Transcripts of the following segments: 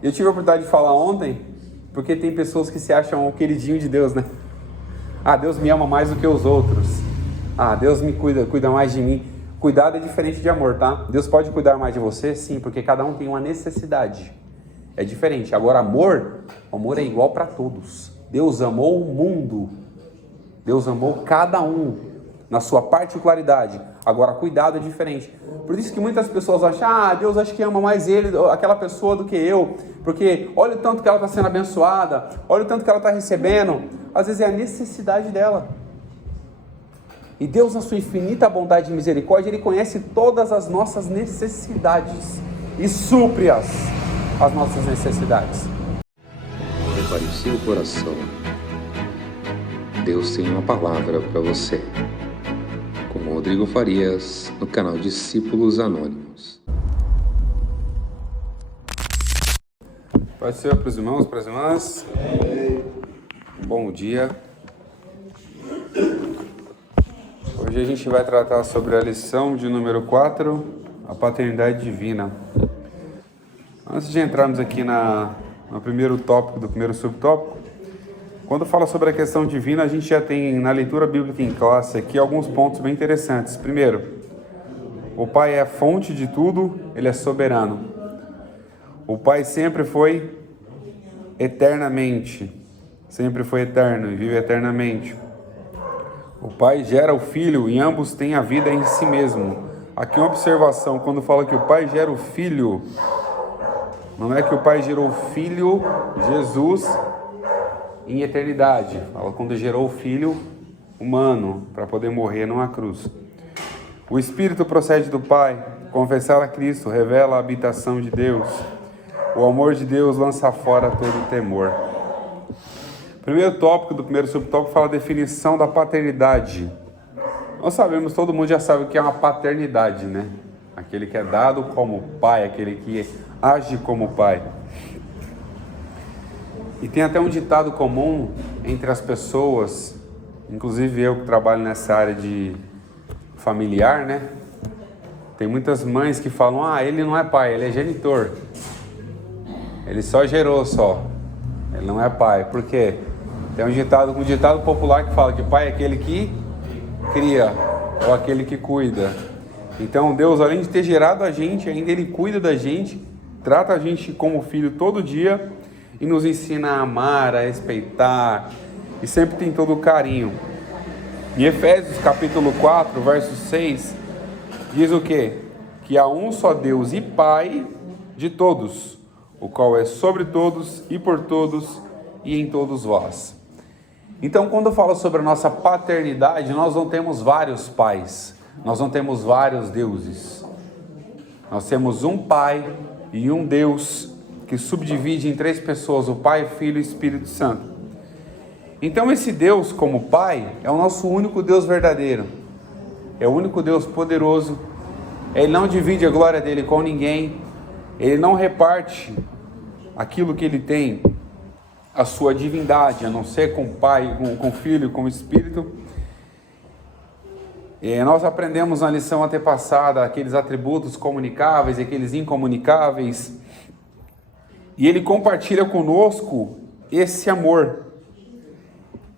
Eu tive a oportunidade de falar ontem, porque tem pessoas que se acham o queridinho de Deus, né? Ah, Deus me ama mais do que os outros. Ah, Deus me cuida mais de mim. Cuidado é diferente de amor, tá? Deus pode cuidar mais de você, sim, porque cada um tem uma necessidade. É diferente. Agora, amor é igual para todos. Deus amou o mundo. Deus amou cada um na sua particularidade. Agora, cuidado é diferente. Por isso que muitas pessoas acham, Deus acho que ama mais aquela pessoa do que eu, porque olha o tanto que ela está sendo abençoada, olha o tanto que ela está recebendo. Às vezes é a necessidade dela. E Deus, na sua infinita bondade e misericórdia, Ele conhece todas as nossas necessidades e supre as nossas necessidades. Prepare o seu coração. Deus tem uma palavra para você. Com Rodrigo Farias, no canal Discípulos Anônimos. Pode ser para os irmãos, para as irmãs. Bom dia. Hoje a gente vai tratar sobre a lição de número 4, a paternidade divina. Antes de entrarmos aqui no primeiro tópico, do primeiro subtópico, quando fala sobre a questão divina, a gente já tem na leitura bíblica em classe aqui alguns pontos bem interessantes. Primeiro, o Pai é a fonte de tudo, Ele é soberano. O Pai sempre foi eternamente, sempre foi eterno e vive eternamente. O Pai gera o Filho e ambos têm a vida em si mesmo. Aqui uma observação, quando fala que o Pai gera o Filho, não é que o Pai gerou o Filho, Jesus, em eternidade. Fala quando gerou o Filho humano para poder morrer numa cruz. O Espírito procede do Pai. Confessar a Cristo revela a habitação de Deus. O amor de Deus lança fora todo temor. Primeiro tópico do primeiro subtópico fala a definição da paternidade. Nós sabemos, todo mundo já sabe o que é uma paternidade, né? Aquele que é dado como pai, aquele que age como pai. E tem até um ditado comum entre as pessoas, inclusive eu que trabalho nessa área de familiar, né? Tem muitas mães que falam, ele não é pai, ele é genitor. Ele só gerou só. Ele não é pai. Por quê? Tem um ditado popular que fala que pai é aquele que cria, ou aquele que cuida. Então Deus, além de ter gerado a gente, ainda Ele cuida da gente, trata a gente como filho todo dia e nos ensina a amar, a respeitar, e sempre tem todo o carinho. Em Efésios capítulo 4, verso 6, diz o quê? Que há um só Deus e Pai de todos, o qual é sobre todos e por todos e em todos vós. Então, quando eu falo sobre a nossa paternidade, nós não temos vários pais, nós não temos vários deuses. Nós temos um Pai e um Deus que subdivide em 3 pessoas, o Pai, Filho e Espírito Santo. Então, esse Deus como Pai é o nosso único Deus verdadeiro, é o único Deus poderoso. Ele não divide a glória dele com ninguém, Ele não reparte aquilo que Ele tem, a sua divindade, a não ser com o Pai, com o Filho, com o Espírito. Nós aprendemos na lição antepassada aqueles atributos comunicáveis e aqueles incomunicáveis. E Ele compartilha conosco esse amor,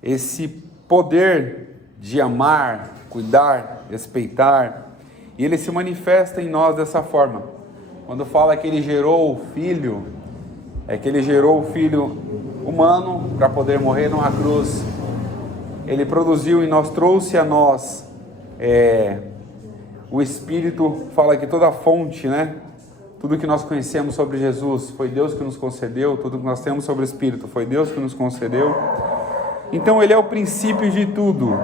esse poder de amar, cuidar, respeitar. E Ele se manifesta em nós dessa forma. Quando fala que Ele gerou o Filho, é que Ele gerou o Filho humano para poder morrer numa cruz. Ele produziu e trouxe a nós o Espírito. Fala que toda a fonte, né? Tudo que nós conhecemos sobre Jesus foi Deus que nos concedeu. Tudo que nós temos sobre o Espírito foi Deus que nos concedeu. Então Ele é o princípio de tudo.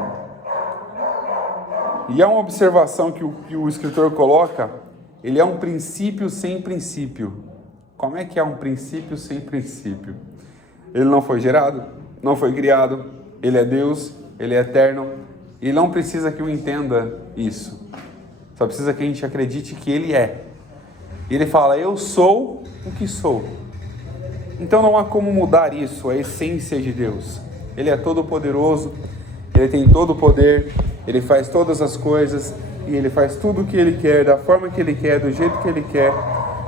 E há uma observação que o escritor coloca: Ele é um princípio sem princípio. Como é que é um princípio sem princípio? Ele não foi gerado, não foi criado, Ele é Deus, Ele é eterno, e não precisa que eu entenda isso, só precisa que a gente acredite que Ele é. Ele fala, eu sou o que sou. Então não há como mudar isso, a essência de Deus. Ele é todo poderoso, Ele tem todo o poder, Ele faz todas as coisas, e Ele faz tudo o que Ele quer, da forma que Ele quer, do jeito que Ele quer.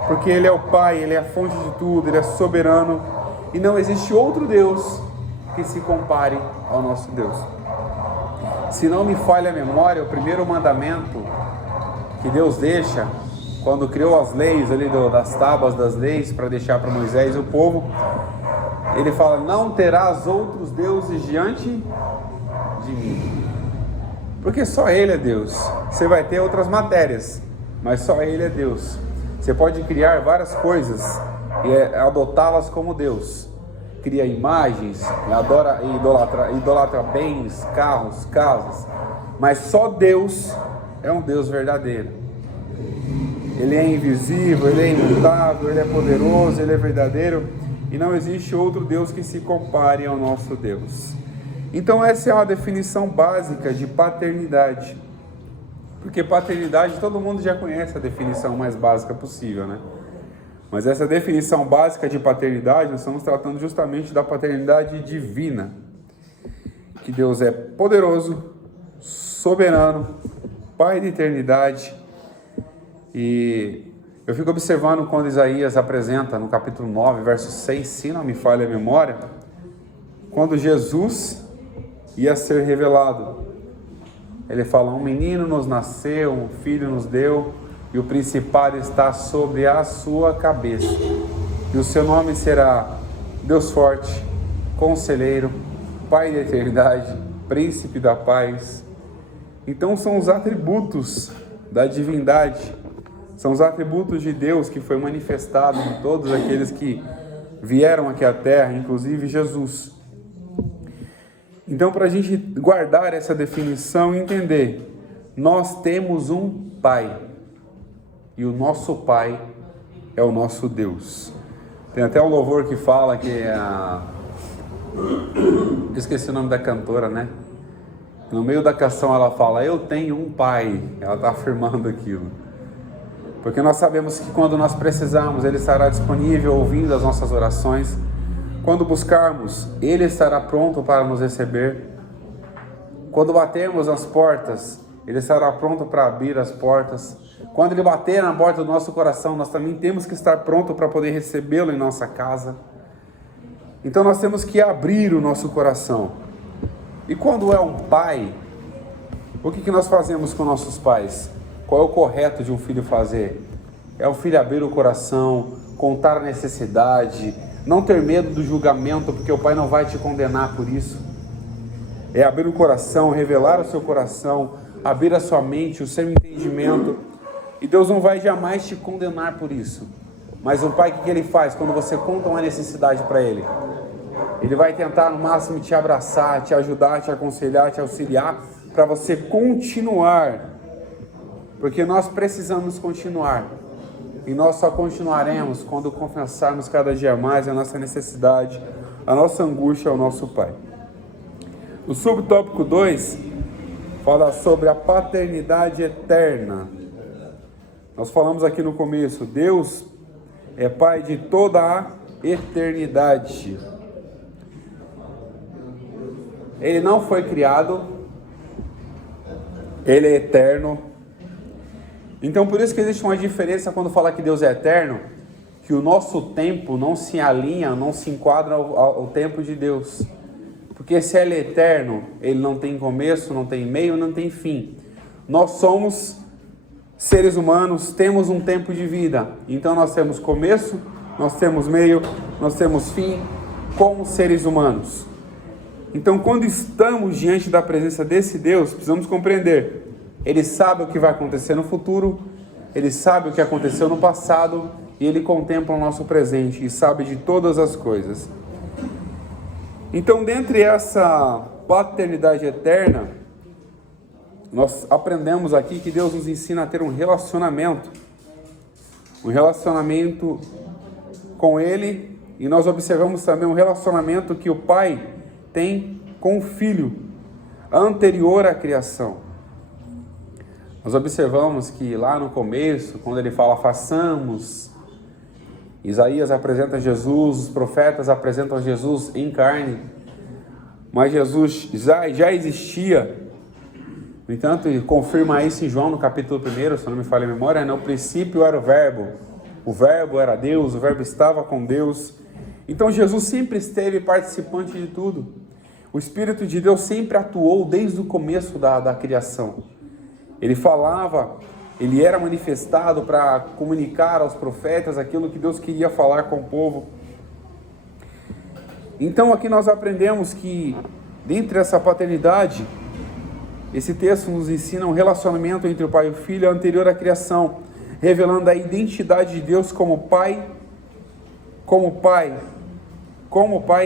porque Ele é o Pai, Ele é a fonte de tudo, Ele é soberano, e não existe outro Deus que se compare ao nosso Deus. Se não me falha a memória, o primeiro mandamento que Deus deixa, quando criou as leis ali das tábuas das leis, para deixar para Moisés e o povo, Ele fala: não terás outros deuses diante de mim. Porque só Ele é Deus. Você vai ter outras matérias, mas só Ele é Deus. Você pode criar várias coisas e adotá-las como Deus. Cria imagens, idolatra bens, carros, casas. Mas só Deus é um Deus verdadeiro. Ele é invisível, Ele é imutável, Ele é poderoso, Ele é verdadeiro. E não existe outro Deus que se compare ao nosso Deus. Então essa é uma definição básica de paternidade. Porque paternidade, todo mundo já conhece a definição mais básica possível, né? Mas essa definição básica de paternidade, nós estamos tratando justamente da paternidade divina. Que Deus é poderoso, soberano, Pai de eternidade. E eu fico observando quando Isaías apresenta no capítulo 9, verso 6, se não me falha a memória, quando Jesus ia ser revelado. Ele fala: um menino nos nasceu, um filho nos deu, e o principado está sobre a sua cabeça. E o seu nome será Deus Forte, Conselheiro, Pai da Eternidade, Príncipe da Paz. Então são os atributos da divindade, são os atributos de Deus que foi manifestado em todos aqueles que vieram aqui à Terra, inclusive Jesus. Então, para a gente guardar essa definição e entender, nós temos um Pai, e o nosso Pai é o nosso Deus. Tem até um louvor que fala que esqueci o nome da cantora, né? No meio da canção ela fala: eu tenho um Pai. Ela está afirmando aquilo. Porque nós sabemos que quando nós precisarmos, Ele estará disponível, ouvindo as nossas orações. Quando buscarmos, Ele estará pronto para nos receber. Quando batermos nas portas, Ele estará pronto para abrir as portas. Quando Ele bater na porta do nosso coração, nós também temos que estar pronto para poder recebê-lo em nossa casa. Então nós temos que abrir o nosso coração. E quando é um pai, o que nós fazemos com nossos pais? Qual é o correto de um filho fazer? É o filho abrir o coração, contar a necessidade, não ter medo do julgamento, porque o pai não vai te condenar por isso. É abrir o coração, revelar o seu coração, abrir a sua mente, o seu entendimento. E Deus não vai jamais te condenar por isso. Mas um pai, o que ele faz quando você conta uma necessidade para ele? Ele vai tentar no máximo te abraçar, te ajudar, te aconselhar, te auxiliar, para você continuar. Porque nós precisamos continuar. E nós só continuaremos quando confessarmos cada dia mais a nossa necessidade, a nossa angústia ao nosso Pai. O subtópico 2 fala sobre a paternidade eterna. Nós falamos aqui no começo, Deus é Pai de toda a eternidade. Ele não foi criado, Ele é eterno. Então por isso que existe uma diferença quando fala que Deus é eterno, que o nosso tempo não se alinha, não se enquadra ao tempo de Deus. Porque se Ele é eterno, Ele não tem começo, não tem meio, não tem fim. Nós somos seres humanos, temos um tempo de vida. Então nós temos começo, nós temos meio, nós temos fim, como seres humanos. Então quando estamos diante da presença desse Deus, precisamos compreender. Ele sabe o que vai acontecer no futuro, Ele sabe o que aconteceu no passado, e Ele contempla o nosso presente e sabe de todas as coisas. Então, dentre essa paternidade eterna, nós aprendemos aqui que Deus nos ensina a ter um relacionamento com Ele, e nós observamos também um relacionamento que o Pai tem com o Filho, anterior à criação. Nós observamos que lá no começo, quando ele fala façamos, Isaías apresenta Jesus, os profetas apresentam Jesus em carne, mas Jesus já existia. No entanto, ele confirma isso em João no capítulo 1, se não me falha a memória, no princípio era o O Verbo era Deus, o Verbo estava com Deus. Então Jesus sempre esteve participante de tudo. O Espírito de Deus sempre atuou desde o começo da criação. Ele falava, ele era manifestado para comunicar aos profetas aquilo que Deus queria falar com o povo. Então aqui nós aprendemos que, dentre essa paternidade, esse texto nos ensina um relacionamento entre o pai e o filho anterior à criação, revelando a identidade de Deus como pai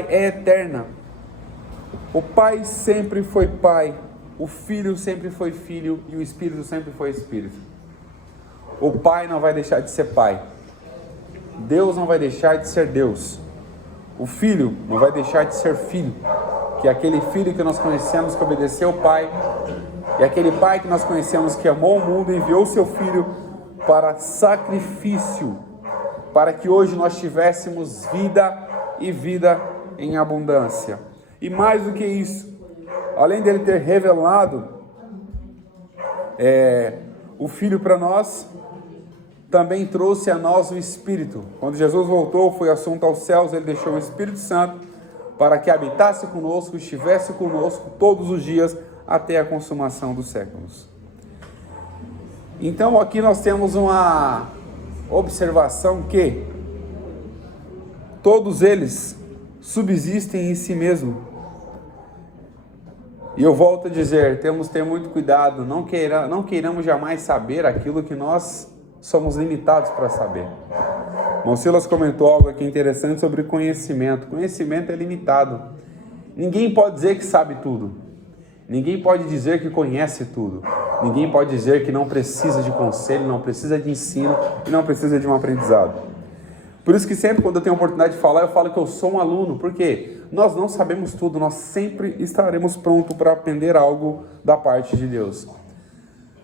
é eterna. O pai sempre foi pai, o filho sempre foi filho e o espírito sempre foi espírito. O pai não vai deixar de ser pai. Deus não vai deixar de ser Deus. O filho não vai deixar de ser filho, que é aquele filho que nós conhecemos que obedeceu o pai, e aquele pai que nós conhecemos que amou o mundo e enviou o seu filho para sacrifício, para que hoje nós tivéssemos vida e vida em abundância. E mais do que isso, além dele ter revelado o Filho para nós, também trouxe a nós o Espírito. Quando Jesus voltou, foi assunto aos céus, ele deixou o Espírito Santo para que habitasse conosco, estivesse conosco todos os dias até a consumação dos séculos. Então aqui nós temos uma observação que todos eles subsistem em si mesmo. E eu volto a dizer, temos que ter muito cuidado, não queiramos jamais saber aquilo que nós somos limitados para saber. O Silas comentou algo aqui interessante sobre conhecimento. Conhecimento é limitado. Ninguém pode dizer que sabe tudo. Ninguém pode dizer que conhece tudo. Ninguém pode dizer que não precisa de conselho, não precisa de ensino e não precisa de um aprendizado. Por isso que sempre quando eu tenho a oportunidade de falar, eu falo que eu sou um aluno, porque nós não sabemos tudo, nós sempre estaremos prontos para aprender algo da parte de Deus.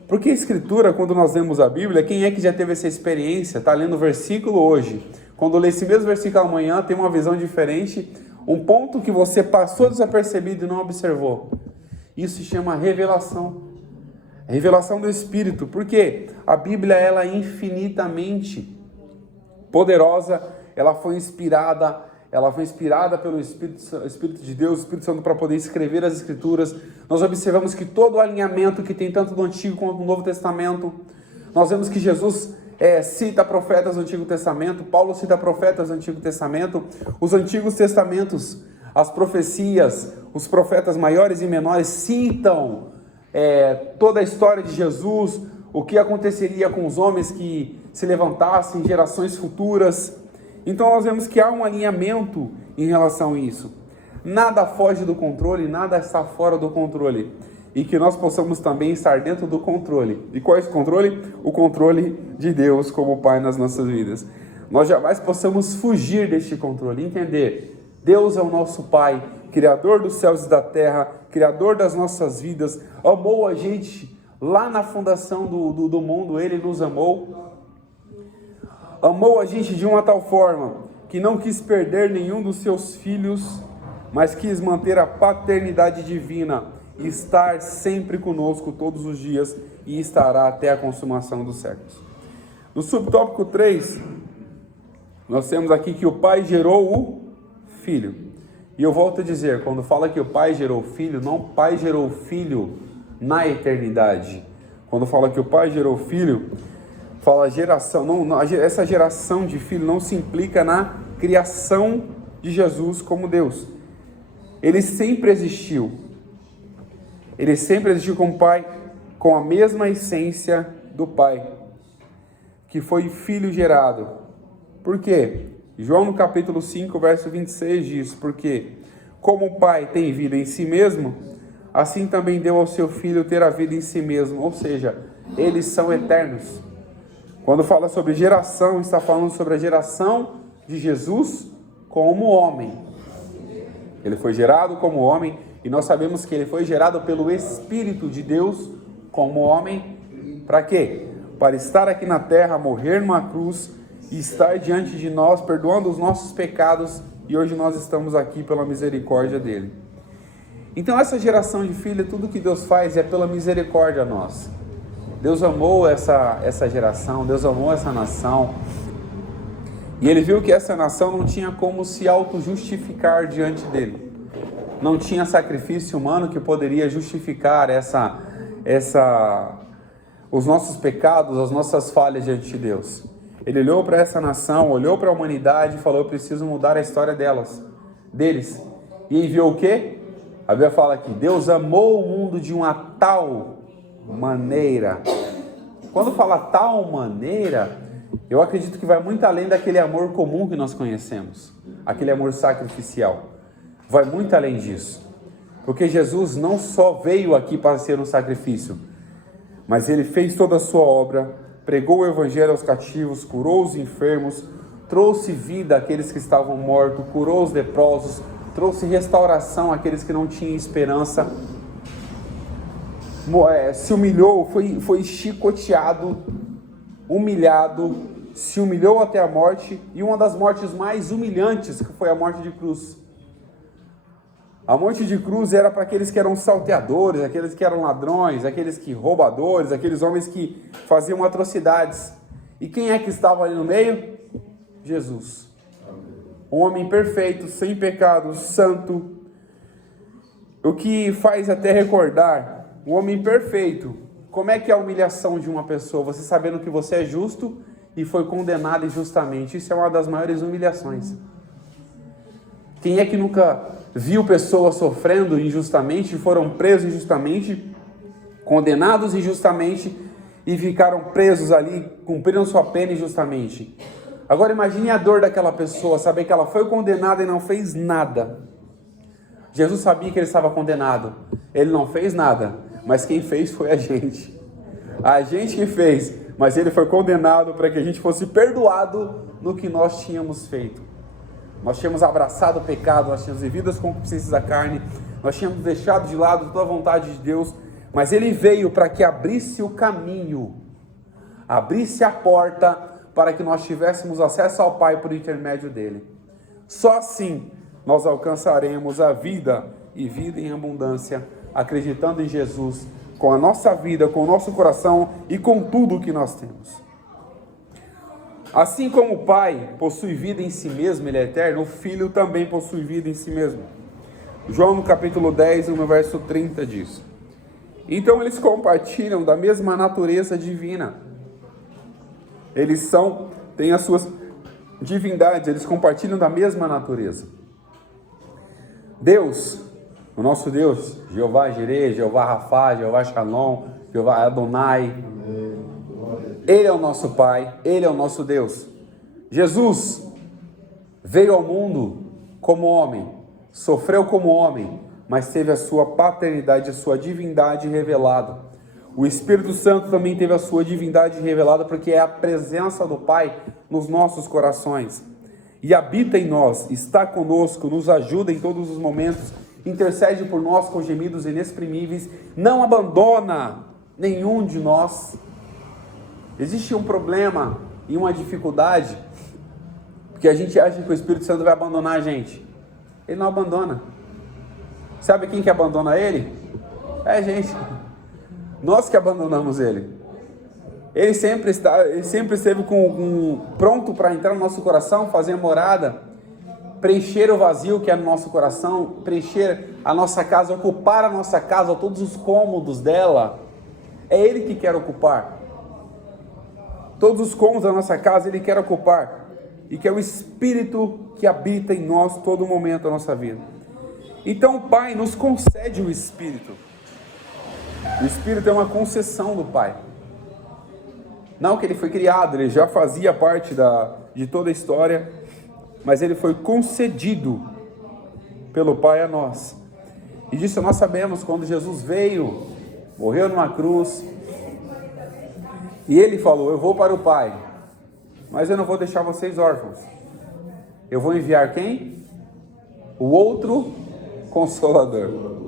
Porque a Escritura, quando nós lemos a Bíblia, quem é que já teve essa experiência? Está lendo o versículo hoje. Quando lê esse mesmo versículo amanhã, tem uma visão diferente, um ponto que você passou desapercebido e não observou. Isso se chama revelação. A revelação do Espírito. Porque a Bíblia ela é infinitamente poderosa, ela foi inspirada pelo Espírito de Deus, o Espírito Santo, para poder escrever as Escrituras. Nós observamos que todo o alinhamento que tem tanto do Antigo quanto do Novo Testamento, nós vemos que Jesus cita profetas do Antigo Testamento, Paulo cita profetas do Antigo Testamento, os Antigos Testamentos, as profecias, os profetas maiores e menores citam toda a história de Jesus, o que aconteceria com os homens que se levantassem, gerações futuras. Então nós vemos que há um alinhamento em relação a isso. Nada foge do controle, nada está fora do controle. E que nós possamos também estar dentro do controle. E qual é esse controle? O controle de Deus como Pai nas nossas vidas. Nós jamais possamos fugir deste controle, entender. Deus é o nosso Pai, Criador dos céus e da terra, Criador das nossas vidas, amou a gente lá na fundação do mundo, Ele nos amou. Amou a gente de uma tal forma que não quis perder nenhum dos seus filhos, mas quis manter a paternidade divina e estar sempre conosco todos os dias e estará até a consumação dos séculos. No subtópico 3, nós temos aqui que o Pai gerou o Filho. E eu volto a dizer, quando fala que o Pai gerou o Filho, não o Pai gerou o Filho na eternidade. Quando fala que o Pai gerou o Filho, fala geração, essa geração de filho não se implica na criação de Jesus como Deus. Ele sempre existiu. Ele sempre existiu como Pai, com a mesma essência do Pai, que foi Filho gerado. Por quê? João no capítulo 5, verso 26 diz, porque como o Pai tem vida em si mesmo, assim também deu ao seu Filho ter a vida em si mesmo. Ou seja, eles são eternos. Quando fala sobre geração, está falando sobre a geração de Jesus como homem. Ele foi gerado como homem e nós sabemos que ele foi gerado pelo Espírito de Deus como homem. Para quê? Para estar aqui na terra, morrer numa cruz e estar diante de nós, perdoando os nossos pecados. E hoje nós estamos aqui pela misericórdia dele. Então essa geração de filho, tudo que Deus faz é pela misericórdia a nós. Deus amou essa geração, Deus amou essa nação. E ele viu que essa nação não tinha como se auto-justificar diante dele. Não tinha sacrifício humano que poderia justificar os nossos pecados, as nossas falhas diante de Deus. Ele olhou para essa nação, olhou para a humanidade e falou: eu preciso mudar a história deles. E enviou o quê? A Bíblia fala que Deus amou o mundo de uma tal maneira. Quando fala tal maneira, eu acredito que vai muito além daquele amor comum que nós conhecemos, aquele amor sacrificial. Vai muito além disso, porque Jesus não só veio aqui para ser um sacrifício, mas ele fez toda a sua obra, pregou o evangelho aos cativos, curou os enfermos, trouxe vida àqueles que estavam mortos, curou os leprosos, trouxe restauração àqueles que não tinham esperança, se humilhou, foi chicoteado, humilhado, se humilhou até a morte, e uma das mortes mais humilhantes, que foi a morte de cruz. A morte de cruz era para aqueles que eram salteadores, aqueles que eram ladrões, aqueles que roubadores, aqueles homens que faziam atrocidades. E quem é que estava ali no meio? Jesus. Um homem perfeito, sem pecado, santo. O que faz até recordar, um homem perfeito. Como é que é a humilhação de uma pessoa? Você sabendo que você é justo e foi condenado injustamente. Isso é uma das maiores humilhações. Quem é que nunca viu pessoas sofrendo injustamente, foram presos injustamente, condenados injustamente e ficaram presos ali, cumpriram sua pena injustamente? Agora imagine a dor daquela pessoa, saber que ela foi condenada e não fez nada. Jesus sabia que ele estava condenado, ele não fez nada, mas quem fez foi a gente que fez, mas ele foi condenado para que a gente fosse perdoado no que nós tínhamos feito. Nós tínhamos abraçado o pecado, nós tínhamos vivido as concupiscências da carne, nós tínhamos deixado de lado toda a vontade de Deus, mas ele veio para que abrisse o caminho, abrisse a porta para que nós tivéssemos acesso ao Pai por intermédio dele. Só assim nós alcançaremos a vida e vida em abundância, acreditando em Jesus, com a nossa vida, com o nosso coração e com tudo o que nós temos. Assim como o Pai possui vida em si mesmo, ele é eterno, o Filho também possui vida em si mesmo. João no capítulo 10, no verso 30 diz: então eles compartilham da mesma natureza divina. Eles têm as suas divindades, eles compartilham da mesma natureza. Deus, o nosso Deus, Jeová Jireh, Jeová Rafá, Jeová Shalom, Jeová Adonai, ele é o nosso Pai, ele é o nosso Deus. Jesus veio ao mundo como homem, sofreu como homem, mas teve a sua paternidade, a sua divindade revelada. O Espírito Santo também teve a sua divindade revelada, porque é a presença do Pai nos nossos corações. E habita em nós, está conosco, nos ajuda em todos os momentos, intercede por nós com gemidos inexprimíveis, não abandona nenhum de nós. Existe um problema e uma dificuldade, porque a gente acha que o Espírito Santo vai abandonar a gente. Ele não abandona. Sabe quem que abandona ele? É a gente. Nós que abandonamos ele. Ele sempre esteve pronto para entrar no nosso coração, fazer morada, preencher o vazio que é no nosso coração, preencher a nossa casa, ocupar a nossa casa, todos os cômodos dela. É ele que quer ocupar. Todos os cômodos da nossa casa ele quer ocupar, e que é o Espírito que habita em nós todo momento da nossa vida. Então o Pai nos concede o Espírito. O Espírito é uma concessão do Pai. Não que ele foi criado, ele já fazia parte de toda a história, mas ele foi concedido pelo Pai a nós. E disso nós sabemos quando Jesus veio, morreu numa cruz, e ele falou: eu vou para o Pai, mas eu não vou deixar vocês órfãos. Eu vou enviar quem? O outro Consolador.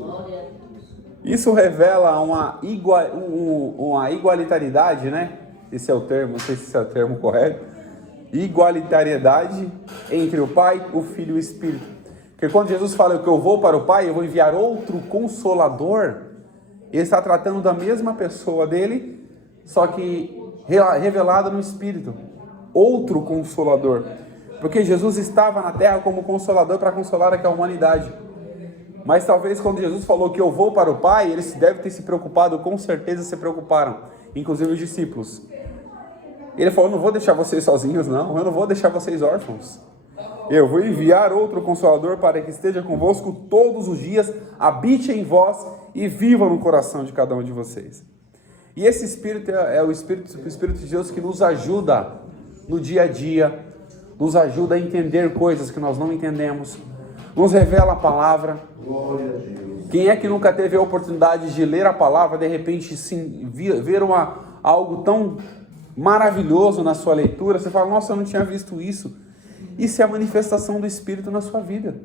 Isso revela uma igualitariedade, né? Esse é o termo, não sei se esse é o termo correto. Igualitariedade entre o Pai, o Filho e o Espírito. Porque quando Jesus fala que eu vou para o Pai, eu vou enviar outro Consolador, ele está tratando da mesma pessoa dele, só que revelada no Espírito. Outro Consolador. Porque Jesus estava na terra como consolador para consolar aquela humanidade. Mas talvez quando Jesus falou que eu vou para o Pai, eles devem ter se preocupado, com certeza se preocuparam, inclusive os discípulos. Ele falou, não vou deixar vocês sozinhos não, eu não vou deixar vocês órfãos. Eu vou enviar outro Consolador para que esteja convosco todos os dias, habite em vós e viva no coração de cada um de vocês. E esse Espírito é o Espírito de Deus que nos ajuda no dia a dia, nos ajuda a entender coisas que nós não entendemos, nos revela a palavra. Quem é que nunca teve a oportunidade de ler a palavra, de repente sim, ver algo tão maravilhoso na sua leitura, você fala, nossa, eu não tinha visto isso. Isso é a manifestação do Espírito na sua vida.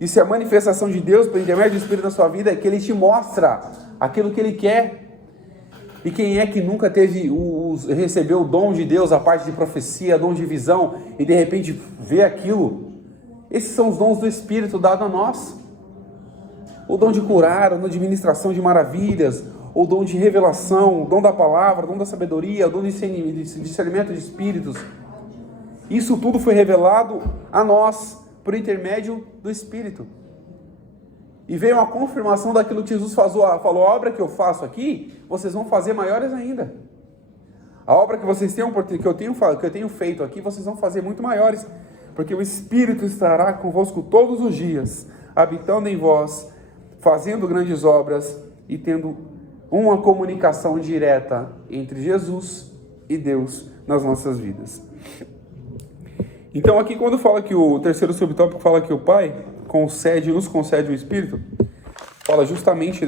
Isso é a manifestação de Deus, por intermédio do Espírito na sua vida, que Ele te mostra aquilo que Ele quer. E quem é que nunca recebeu o dom de Deus, a parte de profecia, dom de visão, e de repente vê aquilo? Esses são os dons do Espírito dado a nós. O dom de curar, o dom de ministração de maravilhas, o dom de revelação, o dom da palavra, o dom da sabedoria, o dom de discernimento de espíritos. Isso tudo foi revelado a nós por intermédio do Espírito. E veio uma confirmação daquilo que Jesus falou, a obra que eu faço aqui, vocês vão fazer maiores ainda. A obra que vocês têm, que eu tenho feito aqui, vocês vão fazer muito maiores, porque o Espírito estará convosco todos os dias, habitando em vós, fazendo grandes obras e tendo uma comunicação direta entre Jesus e Deus nas nossas vidas. Então aqui quando fala que o terceiro subtópico fala que o Pai nos concede o Espírito, fala justamente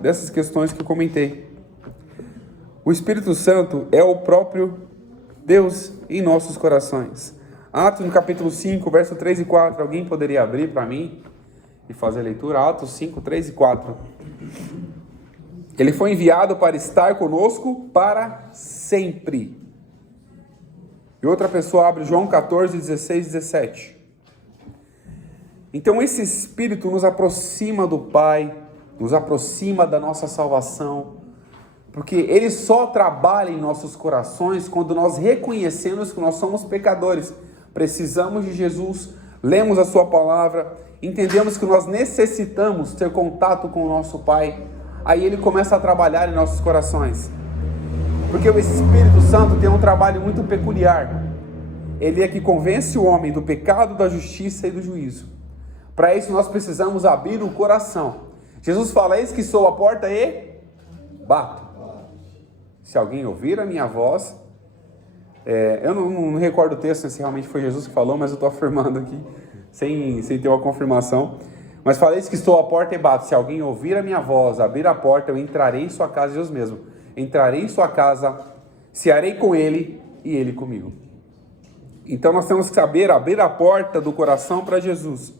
dessas questões que eu comentei. O Espírito Santo é o próprio Deus em nossos corações. Atos no capítulo 5, verso 3 e 4, alguém poderia abrir para mim e fazer a leitura? Atos 5, 3 e 4. Ele foi enviado para estar conosco para sempre. E outra pessoa abre João 14, 16 e 17. Então esse Espírito nos aproxima do Pai, nos aproxima da nossa salvação, porque Ele só trabalha em nossos corações quando nós reconhecemos que nós somos pecadores, precisamos de Jesus, lemos a sua palavra, entendemos que nós necessitamos ter contato com o nosso Pai, aí Ele começa a trabalhar em nossos corações. Porque o Espírito Santo tem um trabalho muito peculiar. Ele é que convence o homem do pecado, da justiça e do juízo. Para isso nós precisamos abrir o coração. Jesus fala, eis que sou a porta e bato. Se alguém ouvir a minha voz, eu não recordo o texto se realmente foi Jesus que falou, mas eu estou afirmando aqui, sem ter uma confirmação. Mas fala, eis que estou à porta e bato. Se alguém ouvir a minha voz, abrir a porta, eu entrarei em sua casa, Jesus mesmo. Entrarei em sua casa, cearei com ele e ele comigo. Então nós temos que saber abrir a porta do coração para Jesus.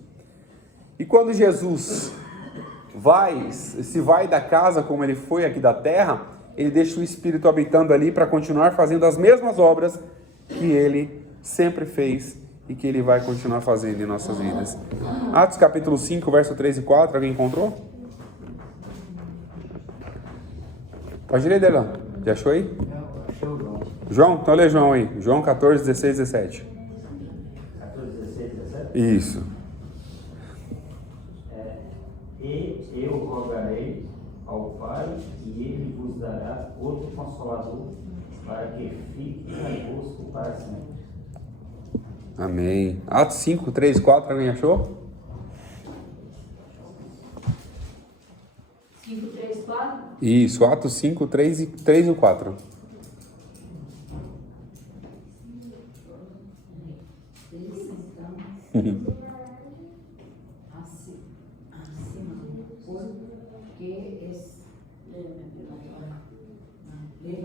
E quando Jesus se vai da casa como ele foi aqui da terra, ele deixa o Espírito habitando ali para continuar fazendo as mesmas obras que ele sempre fez e que ele vai continuar fazendo em nossas vidas. Atos capítulo 5, verso 3 e 4, alguém encontrou? Pode ler, Delan. Já achou aí? João, então lê João aí. João 14, 16, 17. 14, 16, 17? Isso. E eu rogarei ao Pai, e Ele vos dará outro Consolador, para que fique convosco para sempre. Amém. Atos 5, 3, 4, alguém achou? 5, 3, 4? Isso, Atos 5, 3 e 4.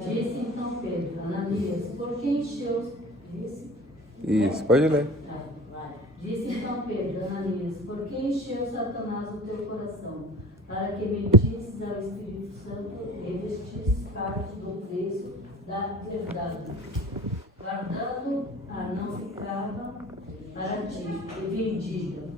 Disse então Pedro, Ananias, por que encheu? Isso, pode ler. Disse então Pedro, Ananias, por que encheu Satanás o teu coração, para que mentisses ao Espírito Santo e vestisses parte do preço da verdade, guardando a não ficava para ti, e vendida.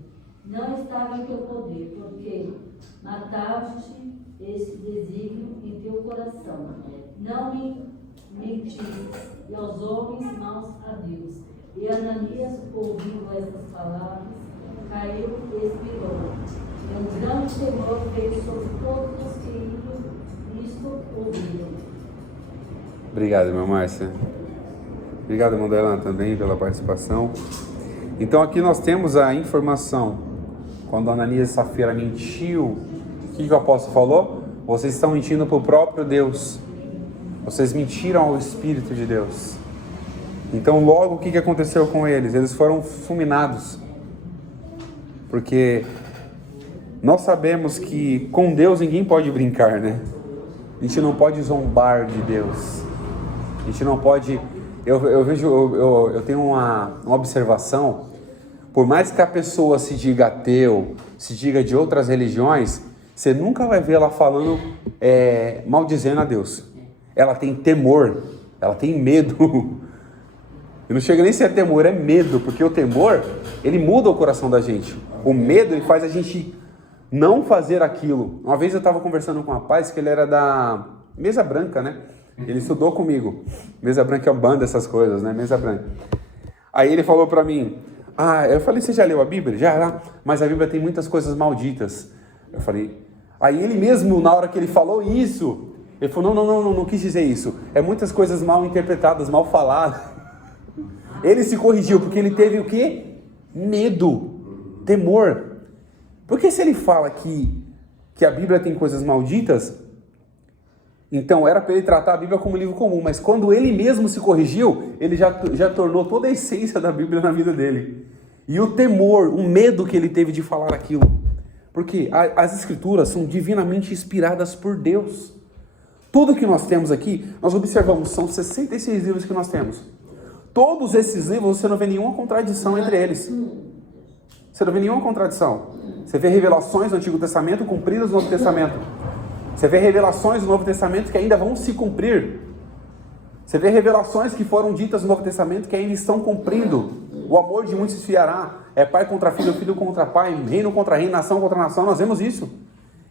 Não estava em teu poder, porque mataste esse desígnio em teu coração. Não me mentiste, e aos homens maus a Deus, E Ananias, ouvindo estas palavras, caiu e expirou. E um grande temor veio sobre todos os que isto ouviram. Obrigado, irmã Márcia. Obrigado, irmão Delan, também pela participação. Então aqui nós temos a informação. Quando Ananias e Safira mentiu, o que o apóstolo falou? Vocês estão mentindo para o próprio Deus. Vocês mentiram ao Espírito de Deus. Então logo o que aconteceu com eles? Eles foram fulminados. Porque nós sabemos que com Deus ninguém pode brincar, né? A gente não pode zombar de Deus. A gente não pode... Eu tenho uma observação. Por mais que a pessoa se diga ateu, se diga de outras religiões, você nunca vai ver ela falando, maldizendo a Deus. Ela tem temor, ela tem medo. E não chega nem a ser temor, é medo, porque o temor, ele muda o coração da gente. O medo, ele faz a gente não fazer aquilo. Uma vez eu estava conversando com um rapaz que ele era da Mesa Branca, né? Ele estudou comigo. Mesa Branca é uma banda, essas coisas, né? Mesa Branca. Aí ele falou pra mim, eu falei, você já leu a Bíblia? Já, mas a Bíblia tem muitas coisas malditas. Eu falei, aí ele mesmo, na hora que ele falou isso, ele falou, não quis dizer isso. É muitas coisas mal interpretadas, mal faladas. Ele se corrigiu, porque ele teve o quê? Medo, temor. Porque se ele fala que a Bíblia tem coisas malditas, então era para ele tratar a Bíblia como um livro comum, mas quando ele mesmo se corrigiu, ele já tornou toda a essência da Bíblia na vida dele. E o temor, o medo que ele teve de falar aquilo. Porque as Escrituras são divinamente inspiradas por Deus. Tudo que nós temos aqui, nós observamos, são 66 livros que nós temos. Todos esses livros, você não vê nenhuma contradição entre eles. Você não vê nenhuma contradição. Você vê revelações do Antigo Testamento cumpridas no Novo Testamento. Você vê revelações do Novo Testamento que ainda vão se cumprir. Você vê revelações que foram ditas no Novo Testamento que ainda estão cumprindo. O amor de muitos se esfriará. É pai contra filho, filho contra pai, reino contra reino, nação contra nação. Nós vemos isso.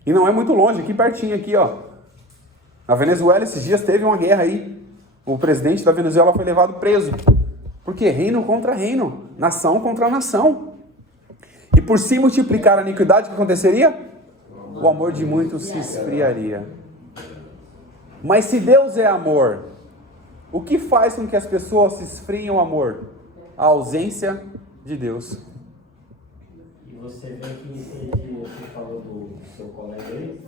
E não é muito longe, aqui pertinho, aqui, ó. Na Venezuela, esses dias teve uma guerra aí. O presidente da Venezuela foi levado preso. Por quê? Reino contra reino, nação contra nação. E por se multiplicar a iniquidade, o que aconteceria? O amor de muitos se esfriaria. Mas se Deus é amor, o que faz com que as pessoas se esfriem o amor? A ausência de Deus. E você vê que você falou do seu colega aí,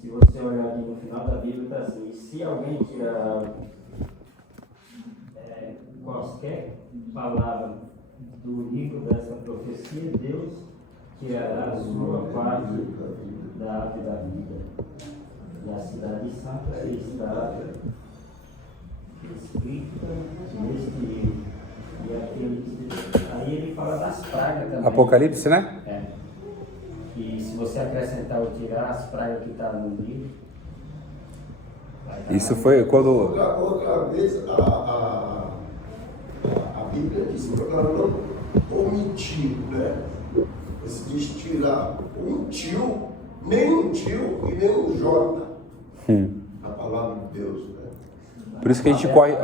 se você olhar aqui no final da Bíblia, está assim, se alguém tirar qualquer palavra do livro dessa profecia, Deus tirará a sua parte da árvore da vida. E a cidade santa está escrita neste livro. Aí ele fala das pragas também. Apocalipse, né? E se você acrescentar ou tirar as pragas que estão no livro, isso foi quando... Outra vez a Bíblia diz que ela não omitiu, né? Esse diz tirar um tio, nem um tio e nem um J. A palavra de Deus, né? Por isso que a gente corre...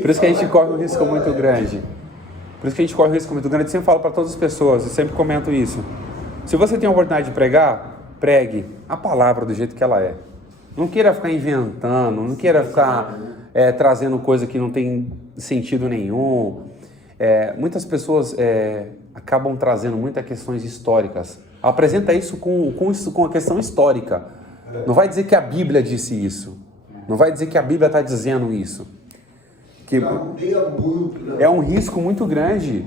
Por isso que a gente corre um risco muito grande. Por isso que a gente corre um risco muito grande. Eu sempre falo para todas as pessoas, eu sempre comento isso. Se você tem a oportunidade de pregar, pregue a palavra do jeito que ela é. Não queira ficar inventando, não queira ficar trazendo coisa que não tem sentido nenhum. Muitas pessoas acabam trazendo muitas questões históricas. Apresenta isso com a questão histórica. Não vai dizer que a Bíblia disse isso. Não vai dizer que a Bíblia está dizendo isso. Que é um risco muito grande.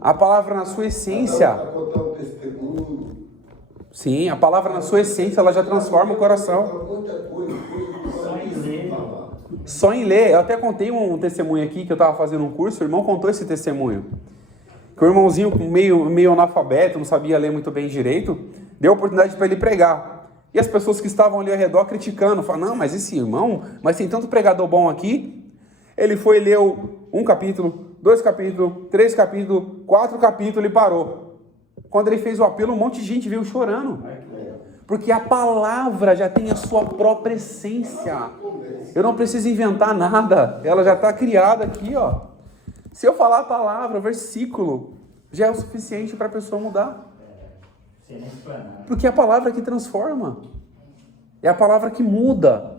A palavra na sua essência. Sim, a palavra na sua essência, ela já transforma o coração. Só em ler. Eu até contei um testemunho aqui, que eu estava fazendo um curso, o irmão contou esse testemunho. Que o irmãozinho meio analfabeto, não sabia ler muito bem direito, deu a oportunidade para ele pregar. E as pessoas que estavam ali ao redor criticando, falaram, não, mas esse irmão, mas tem tanto pregador bom aqui. Ele foi ler um capítulo, 2 capítulos, 3 capítulos, 4 capítulos e parou. Quando ele fez o apelo, um monte de gente veio chorando. Porque a palavra já tem a sua própria essência. Eu não preciso inventar nada. Ela já está criada aqui, ó. Se eu falar a palavra, o versículo, já é o suficiente para a pessoa mudar. Sem nem explanar. Porque é a palavra que transforma. É a palavra que muda.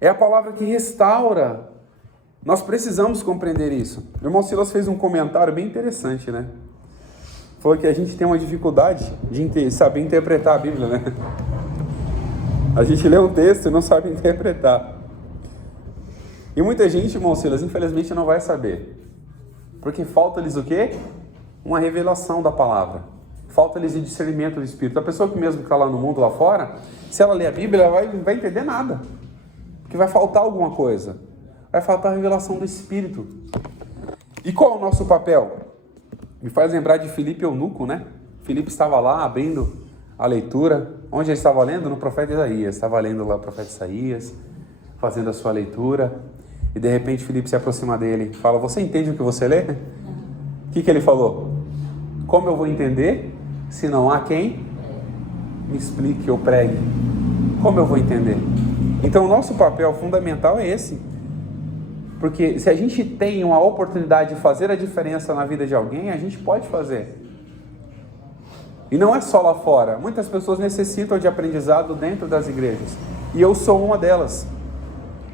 É a palavra que restaura. Nós precisamos compreender isso. O irmão Silas fez um comentário bem interessante, né? Falou que a gente tem uma dificuldade de saber interpretar a Bíblia, né? A gente lê um texto e não sabe interpretar. E muita gente, irmão Silas, infelizmente não vai saber. Porque falta-lhes o quê? Uma revelação da palavra. Falta-lhes o discernimento do Espírito. A pessoa que mesmo que está lá no mundo, lá fora, se ela ler a Bíblia, ela não vai entender nada. Porque vai faltar alguma coisa. Vai faltar a revelação do Espírito. E qual é o nosso papel? Me faz lembrar de Filipe Eunuco, né? Filipe estava lá abrindo a leitura. Onde ele estava lendo? No profeta Isaías. Estava lendo lá o profeta Isaías, fazendo a sua leitura. E de repente Filipe se aproxima dele e fala: você entende o que você lê? O que ele falou? Como eu vou entender se não há quem me explique ou pregue? Como eu vou entender? Então o nosso papel fundamental é esse. Porque se a gente tem uma oportunidade de fazer a diferença na vida de alguém, a gente pode fazer. E não é só lá fora. Muitas pessoas necessitam de aprendizado dentro das igrejas. E eu sou uma delas.